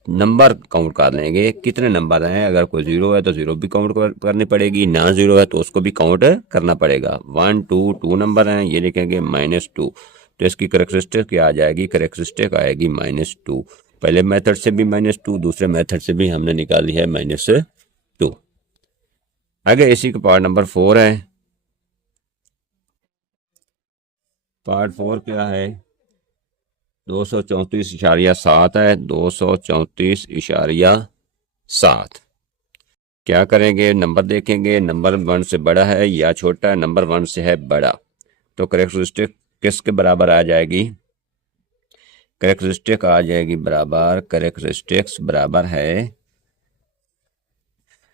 नंबर काउंट कर लेंगे, कितने नंबर हैं। अगर कोई जीरो है तो जीरो भी काउंट करनी पड़ेगी, नॉन जीरो है तो उसको भी काउंट करना पड़ेगा। 1 2 2 नंबर हैं, ये लिखेंगे -2, तो इसकी करेक्टरिस्टिक क्या आ जाएगी? करेक्टरिस्टिक आएगी -2। पहले मेथड से भी -2, दूसरे मेथड से भी हमने निकाली है -2। आगे इसी का पार्ट नंबर 4 है। पार्ट 4 क्या है? 234.7 है, 234.7। क्या करेंगे? नंबर देखेंगे, नंबर 1 से बड़ा है या छोटा है? नंबर 1 से है बड़ा, तो करेक्टरिस्टिक किसके बराबर आ जाएगी? करेक्टरिस्टिक आ जाएगी बराबर, करेक्टरिस्टिक्स बराबर है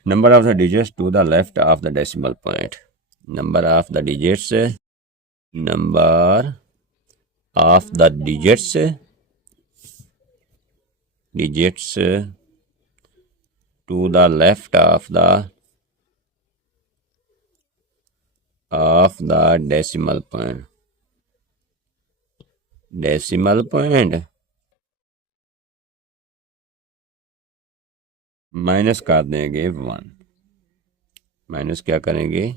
number of the digits to the left of the decimal point. Number of the digits, number of the digits to the left of the decimal point minus कर देंगे 1, माइनस क्या करेंगे?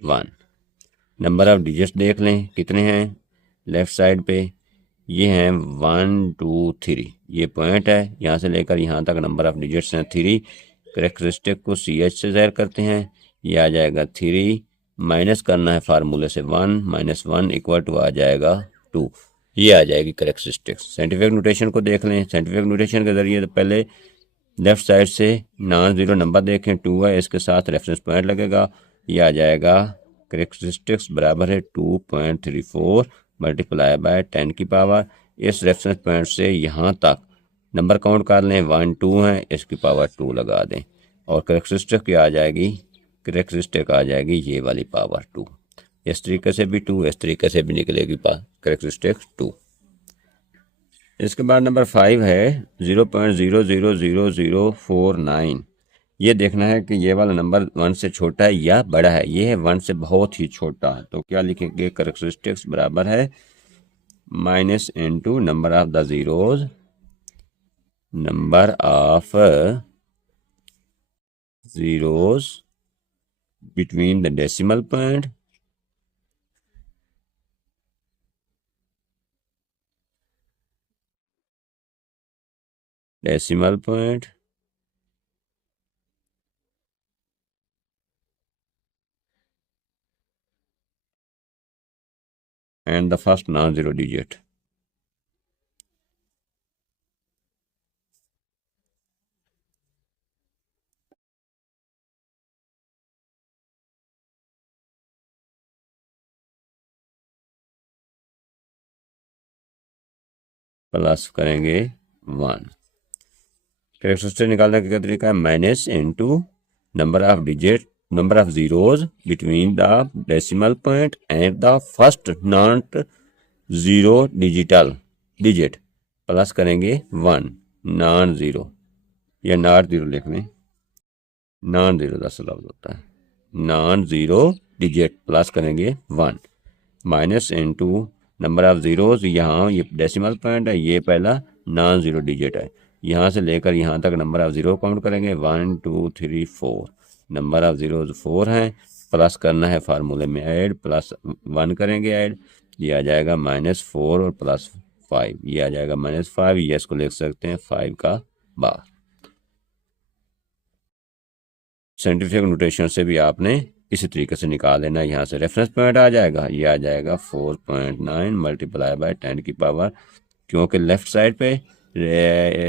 1। नंबर ऑफ डिजिट्स देख लें कितने हैं left side पे, ये हैं 1 2 3, ये पॉइंट है, यहाँ से लेकर यहाँ तक नंबर ऑफ डिजिट्स हैं 3। करेक्टरिस्टिक को CH से ज़ाहिर करते हैं, ये आ जाएगा 3, माइनस करना है फार्मूले से 1 - 1 इक्वल टू आ जाएगा 2, ये आ जाएगी करेक्टरिस्टिक। साइंटिफिक नोटेशन को देख लें, साइंटिफिक नोटेशन के ज़रिए तो पहले लेफ्ट साइड से नॉन जीरो नंबर देखें, 2 है, इसके साथ रेफरेंस पॉइंट लगेगा, ये आ जाएगा करेक्टरिस्टिक्स बराबर है 2.34 मल्टीप्लाई बाय 10 की पावर। इस रेफरेंस पॉइंट से यहाँ तक नंबर काउंट कर लें, 1 2 है, इसकी पावर 2 लगा दें, और करेक्टरिस्टिक क्या आ जाएगी? करेक्टरिस्टिक आ जाएगी ये वाली पावर 2। इस तरीके से भी 2, इस तरीके से भी निकलेगी करेक्टरिस्टिक 2। इसके बाद नंबर 5 है 0.000049। ये देखना है कि ये वाला नंबर 1 से छोटा है या बड़ा है। ये है 1 से बहुत ही छोटा, तो क्या लिखेंगे, करेक्टरिस्टिक्स बराबर है minus into number of the zeros, number of zeros between the decimal point and the first non-zero digit. Plus करेंगे 1। कैरेक्टरिस्टिक निकालने का क्या तरीका है, minus into number of digit, number of zeros between the decimal point and the first not zero digit, plus करेंगे 1 non zero, या not zero लिख लें, नॉन जीरो का लफ्ज होता है, नॉन जीरो डिजिट प्लस करेंगे 1 minus into number of zeros, यहाँ ये डेसिमल पॉइंट है, ये पहला नॉन जीरो डिजिट है, यहाँ से लेकर यहाँ तक नंबर ऑफ जीरो काउंट करेंगे 1 2 3 4, नंबर ऑफ जीरोज 4 हैं, प्लस करना है फार्मूले में ऐड, प्लस 1 करेंगे ऐड, ये आ जाएगा -4 और प्लस 5, ये आ जाएगा -5, ये इसको लिख सकते हैं 5 का बार। साइंटिफिक नोटेशन से भी आपने इसी तरीके से निकाल लेना। यहाँ से रेफरेंस पॉइंट आ जाएगा, ये आ जाएगा 4.9 मल्टीप्लाई बाय 10 की पावर, क्योंकि लेफ्ट साइड पे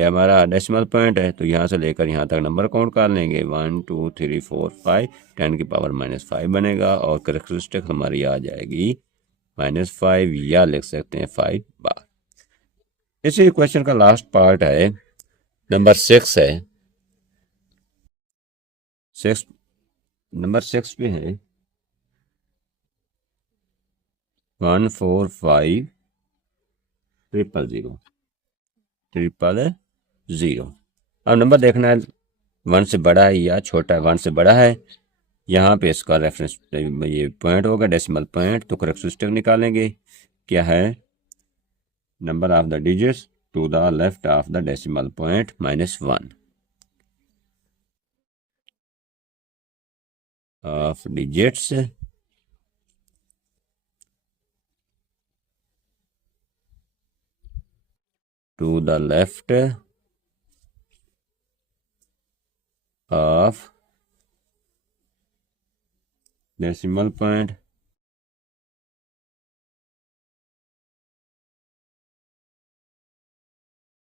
हमारा डेसिमल पॉइंट है, तो यहाँ से लेकर यहाँ तक नंबर काउंट कर लेंगे 1 2 3 4 5, 10 की पावर -5 बनेगा, और करेक्टरिस्टिक हमारी आ जाएगी -5, या लिख सकते हैं 5 बार। इसी क्वेश्चन का लास्ट पार्ट है, नंबर 6 है। नंबर 6 पे है 1450000। अब नंबर देखना है 1 से बड़ा है या छोटा है। 1 से बड़ा है, यहाँ पे इसका रेफरेंस ये पॉइंट होगा, डेसिमल पॉइंट, तो करेक्टरिस्टिक निकालेंगे, क्या है, number of the digits to the left of the decimal point -1 of digits to the left of decimal point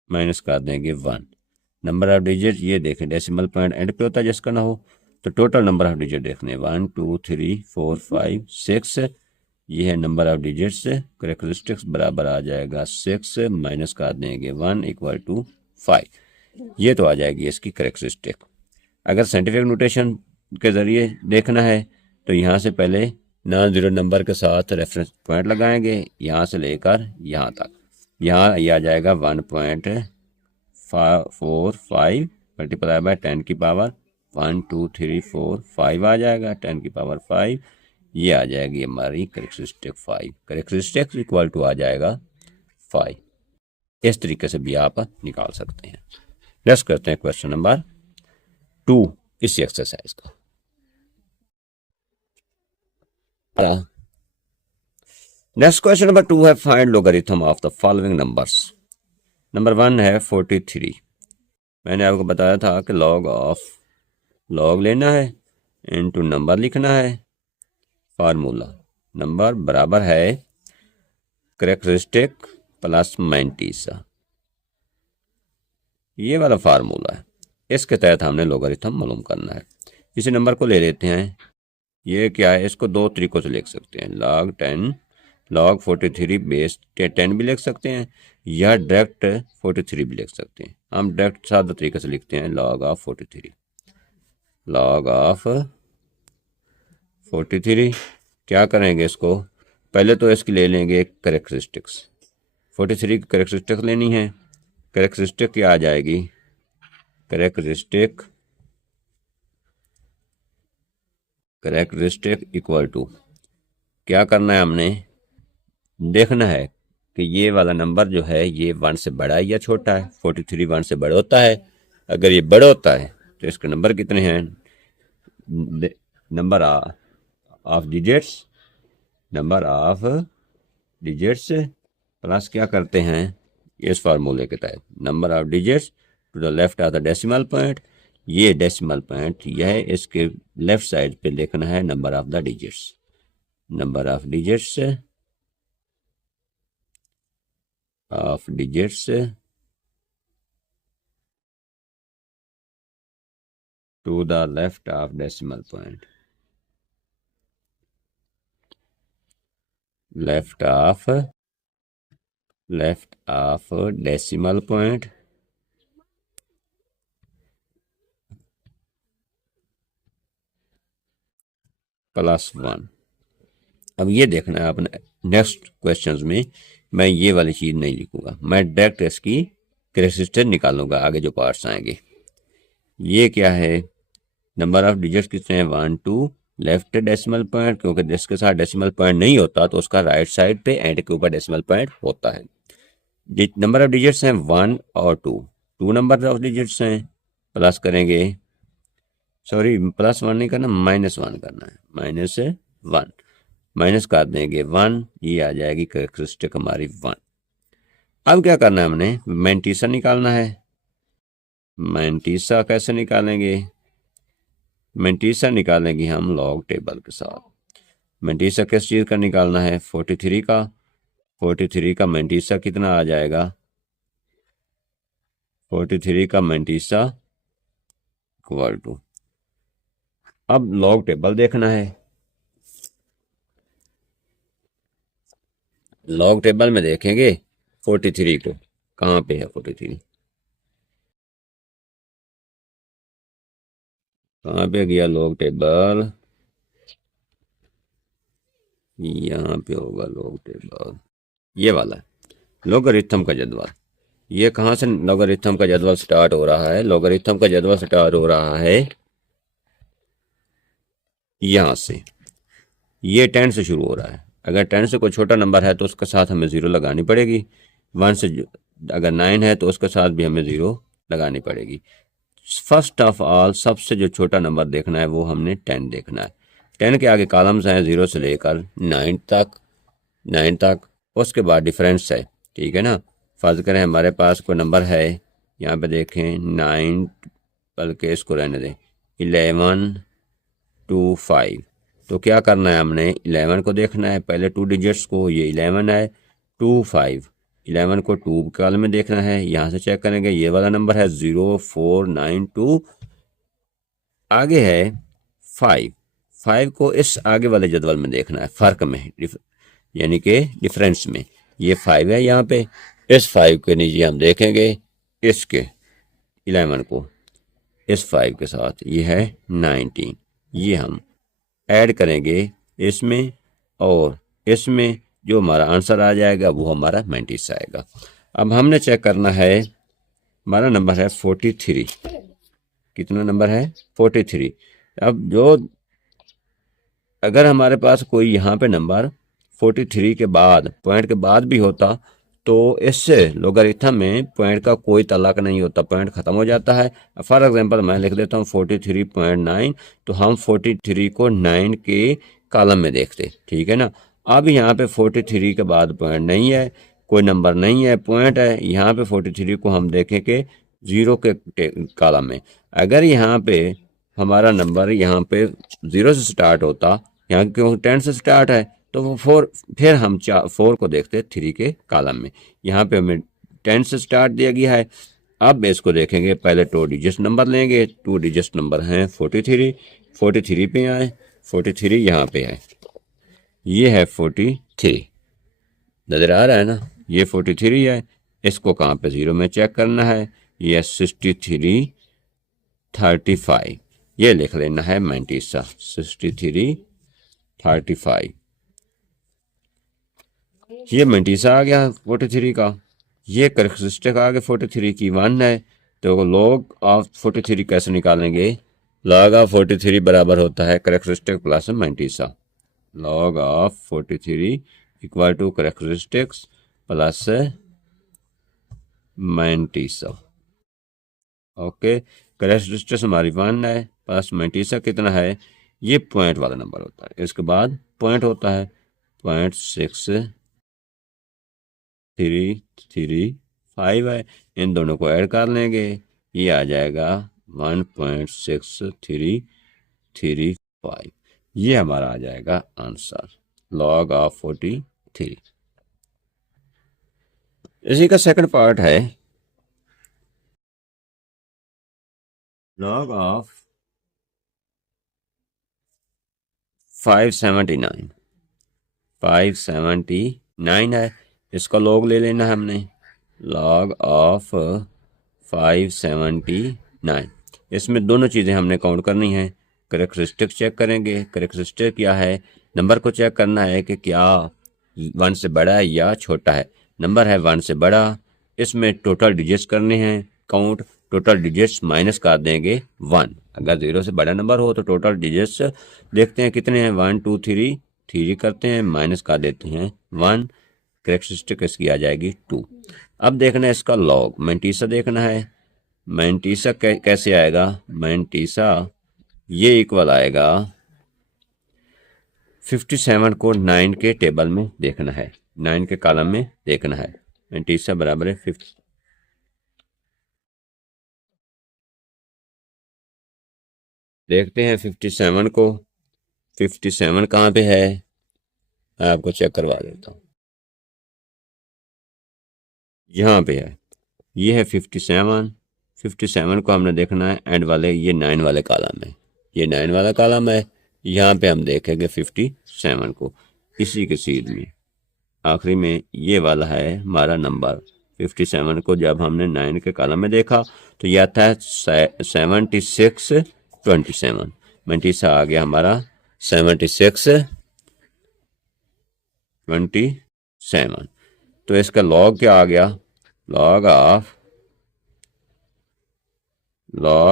minus कर देंगे 1। नंबर ऑफ डिजिट ये देखें, डेसिमल पॉइंट एंड पे होता है जिसका ना हो, तो टोटल नंबर ऑफ डिजिट देखने 1 2 3 4 5 6, ये है नंबर ऑफ डिजिट्स। करेक्टरिस्टिक्स बराबर आ जाएगा 6 माइनस कर देंगे 1 इक्वल टू 5, ये तो आ जाएगी इसकी करेक्टरिस्टिक। अगर साइंटिफिक नोटेशन के ज़रिए देखना है तो यहाँ से पहले नॉन जीरो नंबर के साथ रेफरेंस पॉइंट लगाएंगे, यहाँ से लेकर यहाँ तक, यहाँ ये आ जाएगा 1.45 मल्टीप्लाई बाय 10 की पावर 1 2 3 4 5 आ जाएगा, 10 की पावर 5, ये आ जाएगी हमारी करेक्टरिस्टिक 5। करेक्टरिस्टिक इक्वल टू आ जाएगा 5। इस तरीके से भी आप निकाल सकते हैं। नेक्स्ट करते हैं क्वेश्चन नंबर 2 इसी एक्सरसाइज का। नेक्स्ट क्वेश्चन नंबर 2 है, find logarithm of the following numbers. Number 1 है 43। मैंने आपको बताया था कि लॉग लेना है, इनटू नंबर लिखना है, फार्मूला नंबर बराबर है करेक्टरिस्टिक प्लस मैंटीस, ये वाला फार्मूला है। इसके तहत हमने लोगरिथम मालूम करना है। इसी नंबर को ले लेते हैं, ये क्या है, इसको दो तरीकों से लिख सकते हैं, log 43 बेस 10 भी लिख सकते हैं, या डायरेक्ट 43 भी लिख सकते हैं। हम डायरेक्ट सादा तरीके से लिखते हैं, log ऑफ 43। क्या करेंगे, इसको पहले तो इसकी ले लेंगे करेक्टरिस्टिक्स 43 की करेक्टरिस्टिक लेनी है। करेक्टरिस्टिक क्या आ जाएगी, करेक्टरिस्टिक इक्वल टू, क्या करना है, हमने देखना है कि ये वाला नंबर जो है ये 1 से बड़ा है या छोटा है। 43 1 से बड़ा होता है, अगर ये बड़ा होता है तो इसके नंबर कितने हैं, नंबर ऑफ डिजिट्स प्लस क्या करते हैं, इस फार्मूले के तहत number of digits to the left of the decimal point, ये डेसिमल पॉइंट यह इसके लेफ्ट साइड पे लिखना है number of digits to the left of decimal point, left of decimal point +1। अब ये देखना है अपने नेक्स्ट क्वेश्चंस में, मैं ये वाली चीज़ नहीं लिखूंगा, मैं डायरेक्ट इसकी करेक्टरिस्टिक निकालूंगा आगे जो पार्ट्स आएंगे। ये क्या है, नंबर ऑफ डिजिट्स कितने हैं, 1 2 लेफ्ट डेसिमल पॉइंट, क्योंकि जिसके साथ डेसिमल पॉइंट नहीं होता तो उसका राइट साइड पे एंड के ऊपर डेसिमल पॉइंट होता है। नंबर ऑफ डिजिट्स हैं 1 और 2 नंबर ऑफ डिजिट्स हैं, प्लस करेंगे, सॉरी +1 नहीं करना, -1 करना है, -1 माइनस कर देंगे 1, ये आ जाएगी करेक्टरिस्टिक हमारी 1। अब क्या करना है, हमने मैंटीसा निकालना है। मैंटीसा कैसे निकालेंगे, मैंटीसा निकालेंगे हम लॉग टेबल के साथ। मैंटीसा किस चीज़ का निकालना है, 43 का मैंटीसा कितना आ जाएगा, 43 का मैंटीसा इक्वल टू, अब लॉग टेबल देखना है। लॉग टेबल में देखेंगे 43 को, कहाँ पे है 43, कहाँ पे गया लॉग टेबल, यहाँ पे होगा लॉग टेबल, ये वाला लोगरिथम का जदवल। ये कहाँ से लोगरिथम का जदवल स्टार्ट हो रहा है, लोगरिथम का जदवल स्टार्ट हो रहा है यहाँ से, ये 10 से शुरू हो रहा है। अगर 10 से कोई छोटा नंबर है तो उसके साथ हमें 0 लगानी पड़ेगी। 1 से अगर 9 है तो उसके साथ भी हमें 0 लगानी पड़ेगी। फर्स्ट ऑफ ऑल सबसे जो छोटा नंबर देखना है वो हमने 10 देखना है। 10 के आगे कॉलम्स हैं 0 से लेकर 9 तक, उसके बाद डिफरेंस है, ठीक है ना। फर्ज करें हमारे पास कोई नंबर है, यहाँ पे देखें 9, बल्कि इसको रहने दें, 11 2 5, तो क्या करना है, हमने 11 को देखना है, पहले 2 डिजिट्स को, ये 11 है 2 5, 11 को 2 कॉलम में देखना है, यहाँ से चेक करेंगे ये वाला नंबर है 0 4 9 2, आगे है 5 को इस आगे वाले जदवल में देखना है, फ़र्क में, यानी कि डिफरेंस में, ये 5 है यहाँ पे, इस 5 के नीचे हम देखेंगे इसके 11 को इस 5 के साथ, ये है 19, ये हम ऐड करेंगे इसमें, और इसमें जो हमारा आंसर आ जाएगा वो हमारा 90 आएगा। अब हमने चेक करना है, हमारा नंबर है 43, कितना नंबर है 43। अब जो अगर हमारे पास कोई यहाँ पे नंबर 43 के बाद पॉइंट के बाद भी होता तो इससे लोगरिथम में पॉइंट का कोई ताल्लुक नहीं होता, पॉइंट ख़त्म हो जाता है। फॉर एग्जांपल मैं लिख देता हूँ 43.9, तो हम 43 को 9 के कॉलम में देखते, ठीक है ना। अब यहाँ पे 43 के बाद पॉइंट नहीं है, कोई नंबर नहीं है, पॉइंट है, यहाँ पे 43 को हम देखें कि 0 के कॉलम में। अगर यहाँ पे हमारा नंबर यहाँ पे 0 से स्टार्ट होता, यहाँ क्यों 10 से स्टार्ट है, तो वो 4, फिर हम 4 को देखते 3 के कॉलम में। यहाँ पे हमें 10 से स्टार्ट दिया गया है। अब इसको देखेंगे, पहले 2 डिजिट नंबर लेंगे, 2 डिजिट नंबर हैं 43 पे आए, 43 यहाँ पे है, ये है 43, नज़र आ रहा है ना, ये 43 है। इसको कहाँ पे 0 में चेक करना है, ये 63 35, ये लिख लेना है 63 35। ये मेंटीसा आ गया 43 का, ये करेक्टरिस्टिक आ गया 43 की 1 है। तो लॉग ऑफ 43 कैसे निकालेंगे? लॉग ऑफ 43 बराबर होता है characteristic plus mantissa. Log of 43 equal to characteristics plus mantissa. Okay, characteristics हमारी 1 है प्लस मेंटीसा कितना है? ये पॉइंट वाला नंबर होता है, इसके बाद पॉइंट होता है 0.6335 है। इन दोनों को ऐड कर लेंगे, ये आ जाएगा 1.6335। ये हमारा आ जाएगा आंसर, लॉग ऑफ 43। इसी का सेकंड पार्ट है लॉग ऑफ 579। 579 है, इसका लॉग ले लेना है हमने, लॉग ऑफ 579। इसमें दोनों चीज़ें हमने काउंट करनी है। करेक्टरिस्टिक चेक करेंगे, करेक्टरिस्टिक क्या है? नंबर को चेक करना है कि क्या 1 से बड़ा है या छोटा है। नंबर है 1 से बड़ा, इसमें टोटल डिजिट्स करने हैं काउंट। टोटल डिजिट्स माइनस कर देंगे 1। अगर 0 से बड़ा नंबर हो तो टोटल डिजिट्स देखते हैं कितने हैं, 1 2 3 करते हैं, माइनस कर देते हैं 1। करेक्टरिस्टिक इसकी आ जाएगी 2। अब देखना है इसका लॉग, मेंटीसा देखना है। मेंटीसा कैसे आएगा? मेंटीसा ये इक्वल आएगा 57 को 9 के टेबल में देखना है, 9 के कॉलम में देखना है। मेंटीसा बराबर है 50। देखते हैं 57 को। 57 कहाँ पे है? मैं आपको चेक करवा देता हूँ, यहाँ पे है, ये है 57। 57 को हमने देखना है एंड वाले, ये 9 वाले कॉलम में, ये 9 वाला कॉलम है। यहाँ पे हम देखेंगे 57 को इसी के सीध में, आखिरी में ये वाला है हमारा नंबर। 57 को जब हमने 9 के कॉलम में देखा तो यह आता है 7627। मेंटीसा आ गया हमारा 7627। तो इसका लॉग क्या आ गया? Log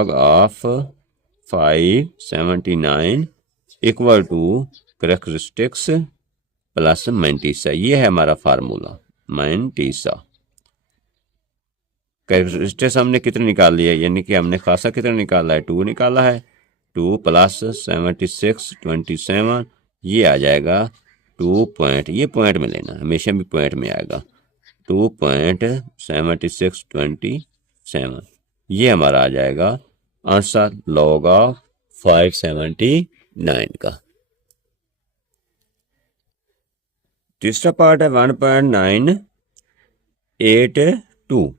of 579 equal to characteristics plus mantissa. ये है हमारा फार्मूला मेंटीसा। करेक्टरिस्टिक्स हमने कितने निकाल लिया, यानी कि हमने खासा कितना निकाला है? 2 निकाला है। 2 प्लस 7627, ये आ जाएगा 2 पॉइंट, ये पॉइंट में लेना, हमेशा भी पॉइंट में आएगा। 2.7627, ये हमारा आ जाएगा आंसर लॉग ऑफ 579 का। तीसरा पार्ट है 1.982।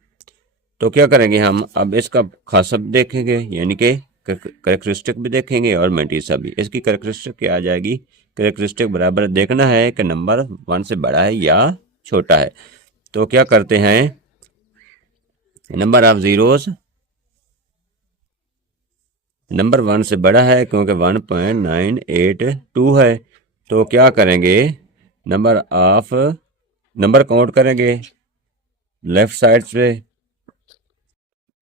तो क्या करेंगे हम? अब इसका खासा भी देखेंगे, यानी कि करेक्टरिस्टिक भी देखेंगे और मेंटीसा भी। इसकी करेक्टरिस्टिक क्या आ जाएगी? करेक्टरिस्टिक बराबर देखना है कि नंबर 1 से बड़ा है या छोटा है। तो क्या करते हैं, नंबर ऑफ जीरोस, नंबर 1 से बड़ा है क्योंकि 1.982 है। तो क्या करेंगे, नंबर काउंट करेंगे लेफ्ट साइड से,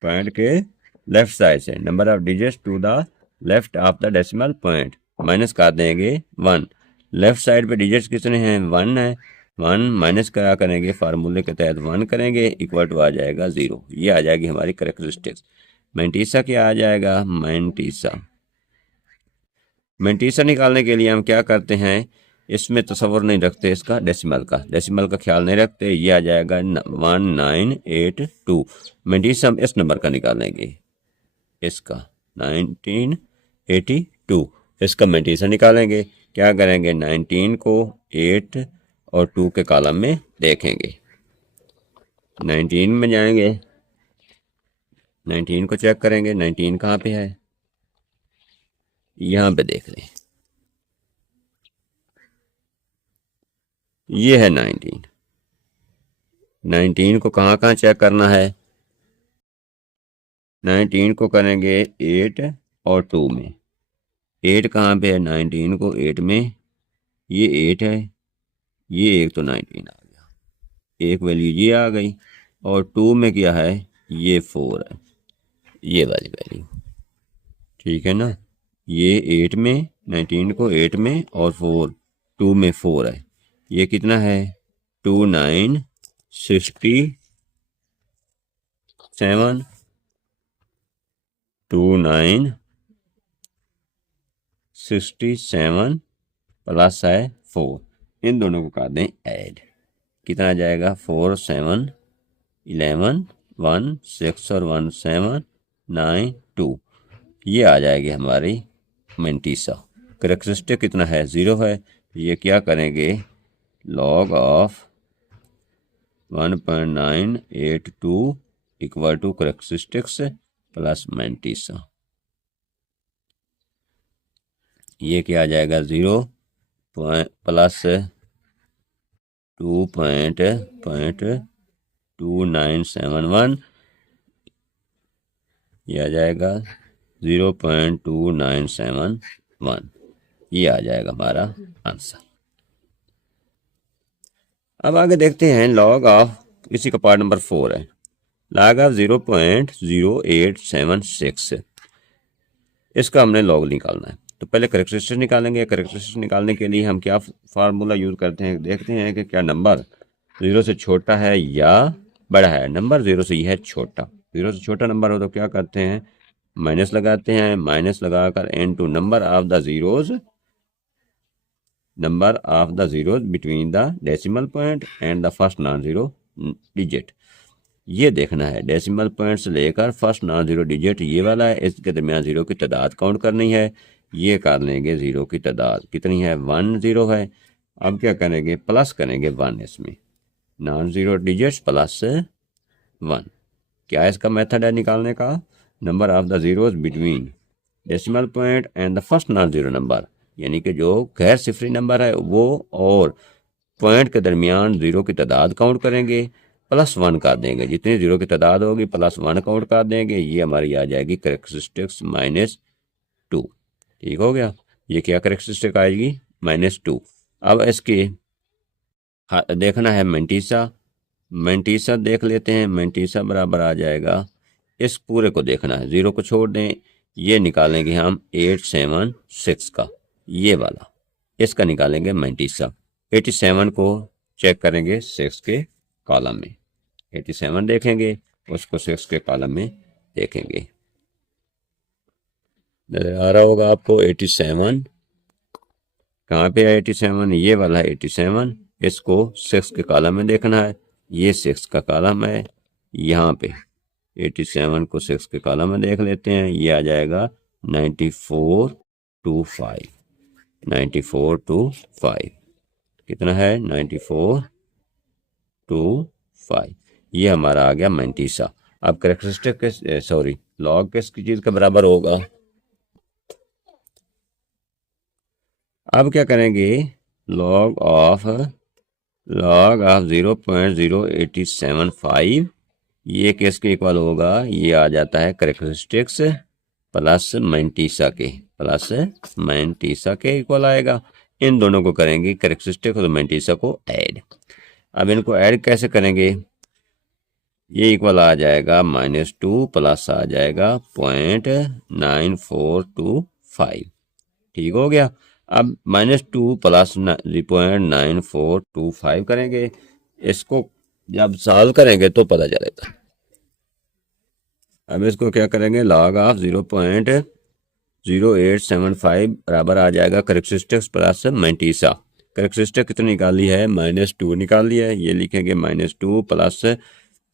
पॉइंट के लेफ्ट साइड से, number of digits to the left of the decimal point, minus कर देंगे 1। लेफ्ट साइड पे डिजिट्स कितने हैं? 1 है। 1 माइनस करा करेंगे, फार्मूले के तहत 1 करेंगे, इक्वल टू आ जाएगा 0। ये आ जाएगी हमारी करेक्टरिस्टिक्स। मेंटीसा क्या आ जाएगा? मेंटीसा निकालने के लिए हम क्या करते हैं, इसमें तस्वर नहीं रखते इसका डेसिमल का ख्याल नहीं रखते। ये आ जाएगा 1982। मेंटीसा हम इस नंबर का निकालेंगे, इसका 1982, इसका मेंटीसा निकालेंगे। क्या करेंगे, 19 को 8 और 2 के कॉलम में देखेंगे। 19 में जाएंगे, 19 को चेक करेंगे। 19 कहाँ पे है? यहाँ पे देख लें, ये है 19। 19 को कहाँ चेक करना है? 19 को करेंगे 8 और 2 में। 8 कहाँ पे है? 19 को 8 में, ये 8 है, ये एक तो 19 आ गया। एक वैल्यू ये आ गई, और 2 में क्या है, ये 4 है, ये वाली वैल्यू, ठीक है ना। ये 8 में, 19 को 8 में और 4 2 में 4 है, ये कितना है 2 9 67 2 9 67 प्लस है 4, इन दोनों को कर दें ऐड, कितना आ जाएगा 4 7 11 1 6 और 1 7 9 2, ये आ जाएगी हमारी मेंटीसा। करेक्टरिस्टिक कितना है 0 है, ये क्या करेंगे log of 1.982 equal to characteristics plus mantissa, ये क्या आ जाएगा 0 प्लस 2.2971, ये आ जाएगा 0.2971, ये आ जाएगा हमारा आंसर। अब आगे देखते हैं लॉग ऑफ, इसी का पार्ट नंबर 4 है, लॉग ऑफ 0.0876, इसका हमने लॉग निकालना है। तो पहले करेक्टरिस्टिक निकालेंगे। करेक्टरिस्टिक निकालने के लिए हम क्या फार्मूला यूज़ करते हैं, देखते हैं कि क्या नंबर 0 से छोटा है या बड़ा है। नंबर 0 से यह है छोटा, 0 से छोटा नंबर हो तो क्या करते हैं माइनस लगाते हैं, माइनस लगाकर into number of the zeros, number of the zeros between the decimal point and the first non zero digit, ये देखना है डेसिमल पॉइंट से लेकर फर्स्ट नॉन जीरो डिजिट ये वाला है, इसके दरमियान जीरो की तादाद काउंट करनी है। ये कर लेंगे जीरो की तादाद कितनी है 1 0 है। अब क्या करेंगे प्लस करेंगे 1, इसमें नॉन जीरो डिजिट्स प्लस 1, क्या इसका मेथड है निकालने का, number of the zeros between decimal point and the first non zero number, यानी कि जो गैर सिफरी नंबर है वो और पॉइंट के दरमियान जीरो की तादाद काउंट करेंगे, प्लस 1 कर देंगे, जितनी जीरो की तादाद होगी प्लस 1 काउंट कर देंगे, ये हमारी आ जाएगी करेक्टरिस्टिक्स -2, ठीक हो गया। ये क्या करेक्टरिस्टिक आएगी -2। अब इसके देखना है मेंटीसा, मेंटीसा देख लेते हैं, मेंटीसा बराबर आ जाएगा, इस पूरे को देखना है, जीरो को छोड़ दें, ये निकालेंगे हम 876 का, ये वाला इसका निकालेंगे मेंटीसा। 87 को चेक करेंगे 6 के कॉलम में, 87 देखेंगे उसको 6 के कॉलम में देखेंगे, नजर आ रहा होगा आपको 87 कहाँ पे है 87, ये वाला है 87, इसको 6 के कॉलम में देखना है, ये 6 का कॉलम है, यहाँ पे 87 को 6 के कॉलम में देख लेते हैं, ये आ जाएगा 94 to 5, 94 to 5 कितना है 94 to 5, ये हमारा आ गया मेंटीसा। अब करेक्टरिस्टिक के सॉरी लॉग किसकी चीज के बराबर होगा, अब क्या करेंगे लॉग ऑफ 0.0875 ये किसके इक्वल होगा, ये आ जाता है करेक्टरिस्टिक्स प्लस मेंटीसा के, प्लस मेंटीसा के इक्वल आएगा। इन दोनों को करेंगे करेक्टरिस्टिक और मेंटीसा को ऐड। अब इनको ऐड कैसे करेंगे, ये इक्वल आ जाएगा -2 प्लस आ जाएगा 0.9425, ठीक हो गया। अब -2 प्लस 0.9425 करेंगे, इसको जब सॉल्व करेंगे तो पता चलेगा। अब इसको क्या करेंगे लॉग ऑफ 0.0875 बराबर आ जाएगा करेक्टरिस्टिक्स प्लस मेंटीसा। करेक्टरिस्टिक कितनी निकाली है -2 निकाल लिया है, ये लिखेंगे -2 प्लस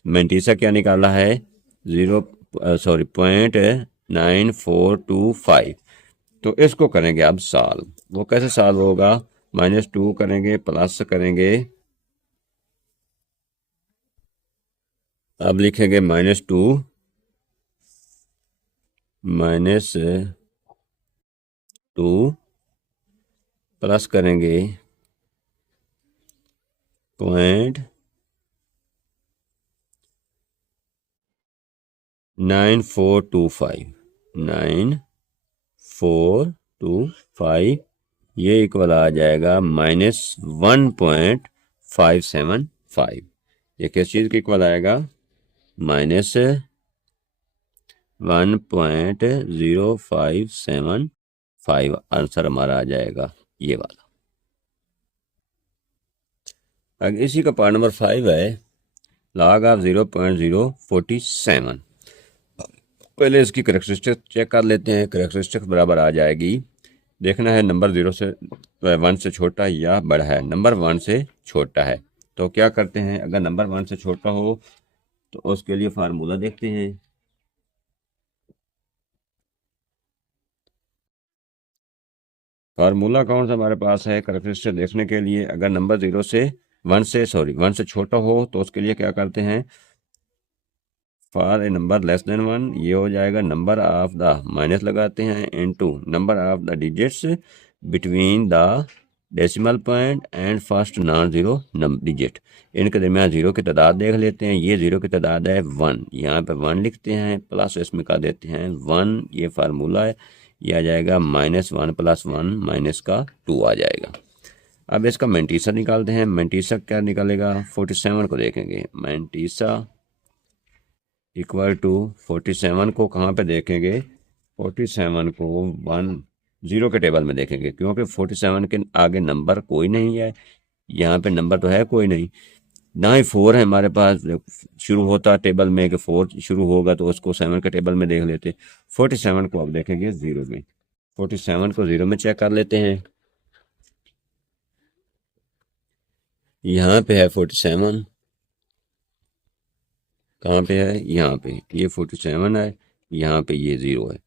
मेंटीसा क्या निकाला है 0.9425। तो इसको करेंगे अब सॉल्व, वो कैसे सॉल्व होगा, -2 करेंगे प्लस करेंगे, अब लिखेंगे -2 प्लस करेंगे 0.9425 ये इक्वल आ जाएगा -1.575, ये किस चीज़ के इक्वल आएगा, -1.0575 आंसर हमारा आ जाएगा ये वाला। अगर इसी का पार्ट नंबर 5 है, log ऑफ 0.047। पहले इसकी करेक्टरिस्टिक चेक कर लेते हैं। करेक्टरिस्टिक बराबर आ जाएगी, देखना है नंबर 1 से छोटा या बड़ा है। नंबर 1 से छोटा है तो क्या करते हैं, अगर नंबर 1 से छोटा हो तो उसके लिए फार्मूला देखते हैं। फार्मूला कौन सा हमारे पास है करेक्टरिस्टिक देखने के लिए, अगर नंबर 1 से छोटा हो तो उसके लिए क्या करते हैं, for a number less than 1, ये हो जाएगा नंबर ऑफ द, माइनस लगाते हैं, into number of the digits between the decimal point and first non zero digit. इनके दरमियान जीरो की तादाद देख लेते हैं। ये जीरो की तादाद है 1, यहाँ पे 1 लिखते हैं, प्लस इसमें कर देते हैं 1, ये फार्मूला है। ये आ जाएगा -1 + 1 माइनस का 2 आ जाएगा। अब इसका मेंटीसा निकालते हैं। मेंटीसा क्या निकलेगा, 47 को देखेंगे। मेंटीसा इक्वल टू 47 को कहाँ पे देखेंगे, 47 को 10 के टेबल में देखेंगे, क्योंकि 47 के आगे नंबर कोई नहीं है। यहाँ पे नंबर तो है कोई नहीं, ना ही 4 है हमारे पास। शुरू होता टेबल में कि 4 शुरू होगा तो उसको 7 के टेबल में देख लेते। 47 को अब देखेंगे 0 में। 47 को 0 में चेक कर लेते हैं। यहाँ पे है 47, कहाँ पे है, यहाँ पे। ये 47 है, यहाँ पे ये 0 है।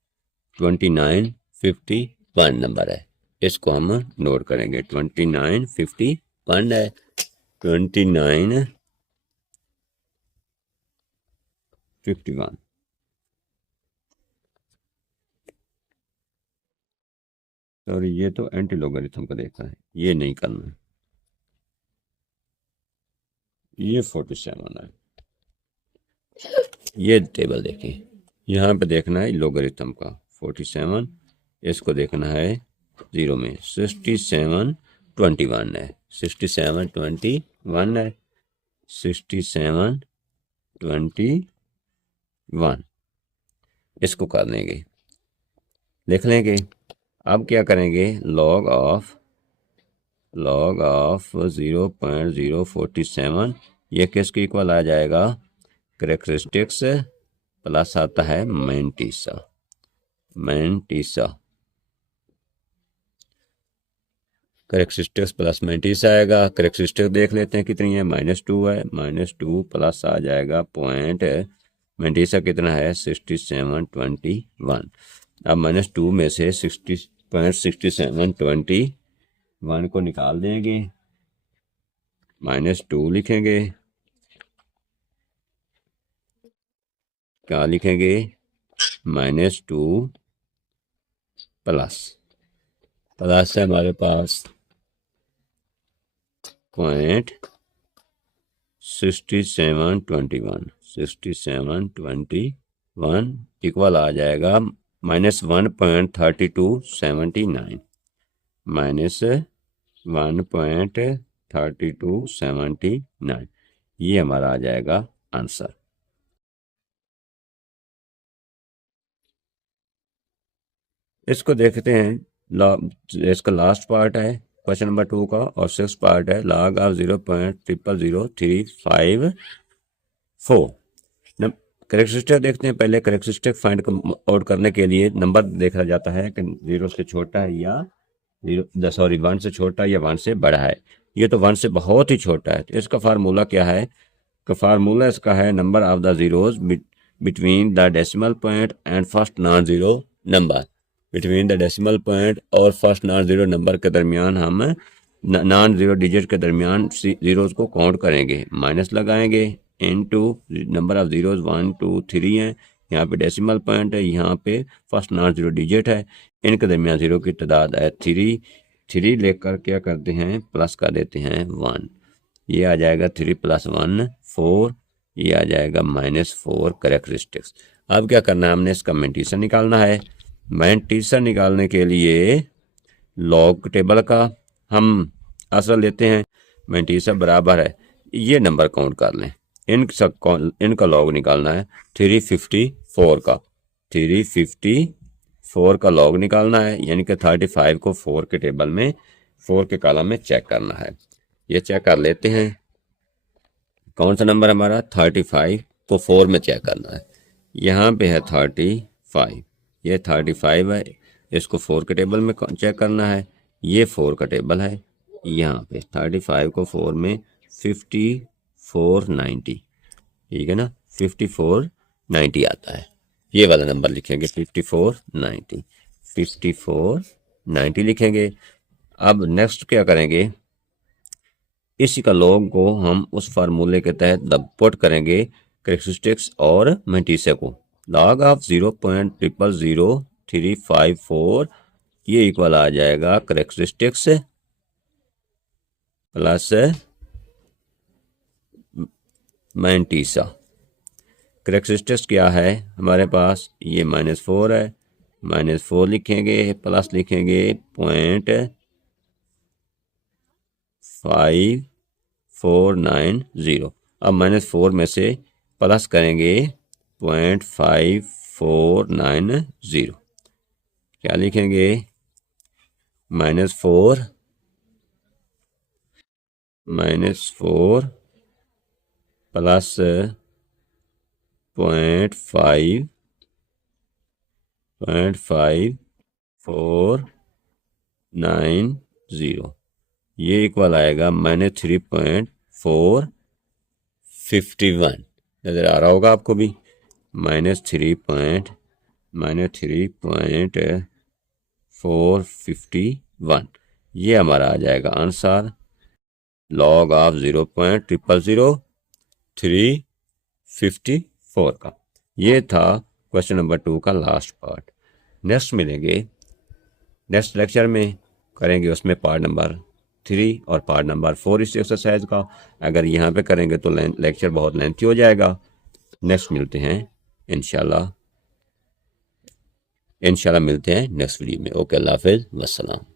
2951 नंबर है, इसको हम नोट करेंगे। 2951 है, 2951। और ये तो एंटी लॉगरिथम का देखा है, ये नहीं करना है। ये 47 है, ये टेबल देखिए, यहाँ पे देखना है लॉगरिथम का 47, इसको देखना है 0 में। 6721 है, 6721 है, 6721 इसको कर लेंगे, लिख लेंगे। अब क्या करेंगे, लॉग ऑफ 0.047, ये किसके इक्वल आ जाएगा, करेक्टरिस्टिक्स प्लस आता है मेंटीसा। करेक्टरिस्टिक्स प्लस मेंटीसा आएगा। करेक्टरिस्टिक देख लेते हैं कितनी है, -2 है, -2 प्लस आ जाएगा पॉइंट, मेंटीसा कितना है 6721। अब -2 में से 6721 को निकाल देंगे, -2 लिखेंगे, क्या लिखेंगे, -2 प्लस है हमारे पास पॉइंट 6721 इक्वल आ जाएगा -1.3279, -1.3279, ये हमारा आ जाएगा आंसर। इसको देखते हैं, इसका लास्ट पार्ट है क्वेश्चन नंबर 2 का, और 6 पार्ट है, log ऑफ 0.0000354। करेक्टरिस्टिक देखते हैं पहले। करेक्टरिस्टिक फाइंड आउट करने के लिए नंबर देखा जाता है कि 0 से छोटा है या 1 से छोटा या 1 से बड़ा है। ये तो 1 से बहुत ही छोटा है, तो इसका फार्मूला क्या है, फार्मूला इसका है number of the zeros between the decimal point and first non zero number. Between the decimal point और फर्स्ट नॉन जीरो नंबर के दरमियान हम नॉन जीरो डिजिट के दरमियान जीरोज को काउंट करेंगे, माइनस लगाएंगे, इनटू नंबर ऑफ जीरोज 1 2 3 हैं, यहाँ पे डेसिमल पॉइंट है, यहाँ पे फर्स्ट नॉन जीरो डिजिट है, इनके दरमियान जीरो की तादाद है 3 लेकर क्या करते हैं, प्लस कर देते हैं 1, ये आ जाएगा 3 + 1 4, ये आ जाएगा -4 करेक्टरिस्टिक्स। अब क्या करना है, हमने इसका मेंटीसा निकालना है। मेंटीसा निकालने के लिए लॉग टेबल का हम असर लेते हैं। मेंटीसा बराबर है, ये नंबर काउंट कर लें, इनका लॉग निकालना है 354 का, 354 का लॉग निकालना है, यानी कि 35 को 4 के टेबल में 4 के कॉलम में चेक करना है। ये चेक कर लेते हैं। कौन सा नंबर हमारा 35 को 4 में चेक करना है। यहाँ पे है 35, ये 35 है, इसको 4 के टेबल में चेक करना है। ये 4 का टेबल है, यहाँ पे 35 को 4 में 5490, ठीक है ना, 5490 आता है। ये वाला नंबर लिखेंगे 5490 लिखेंगे। अब नेक्स्ट क्या करेंगे, इसी का लॉग को हम उस फार्मूले के तहत पुट करेंगे कैरेक्टरिस्टिक्स और मैंटिसे को। लॉग ऑफ 0.000354 ये इक्वल आ जाएगा कैरेक्टरिस्टिक्स प्लस मैंटिसा। कैरेक्टरिस्टिक्स क्या है हमारे पास, ये -4 है, -4 लिखेंगे, प्लस लिखेंगे 0.5490। अब -4 में से प्लस करेंगे 0.5490, क्या लिखेंगे, -4 प्लस 0.5490, ये इक्वल आएगा -3.451। नज़र आ रहा होगा आपको भी, -3.451। ये हमारा आ जाएगा आंसर लॉग ऑफ 0.000354 का। ये था क्वेश्चन नंबर 2 का लास्ट पार्ट। नेक्स्ट मिलेंगे, नेक्स्ट लेक्चर में करेंगे उसमें पार्ट नंबर 3 और पार्ट नंबर 4 इस एक्सरसाइज का। अगर यहाँ पे करेंगे तो लेक्चर बहुत लेंथी हो जाएगा। नेक्स्ट मिलते हैं इंशाल्लाह मिलते हैं नेक्स्ट वीडियो में। ओके, अल्लाह हाफिज़, वस्सलाम।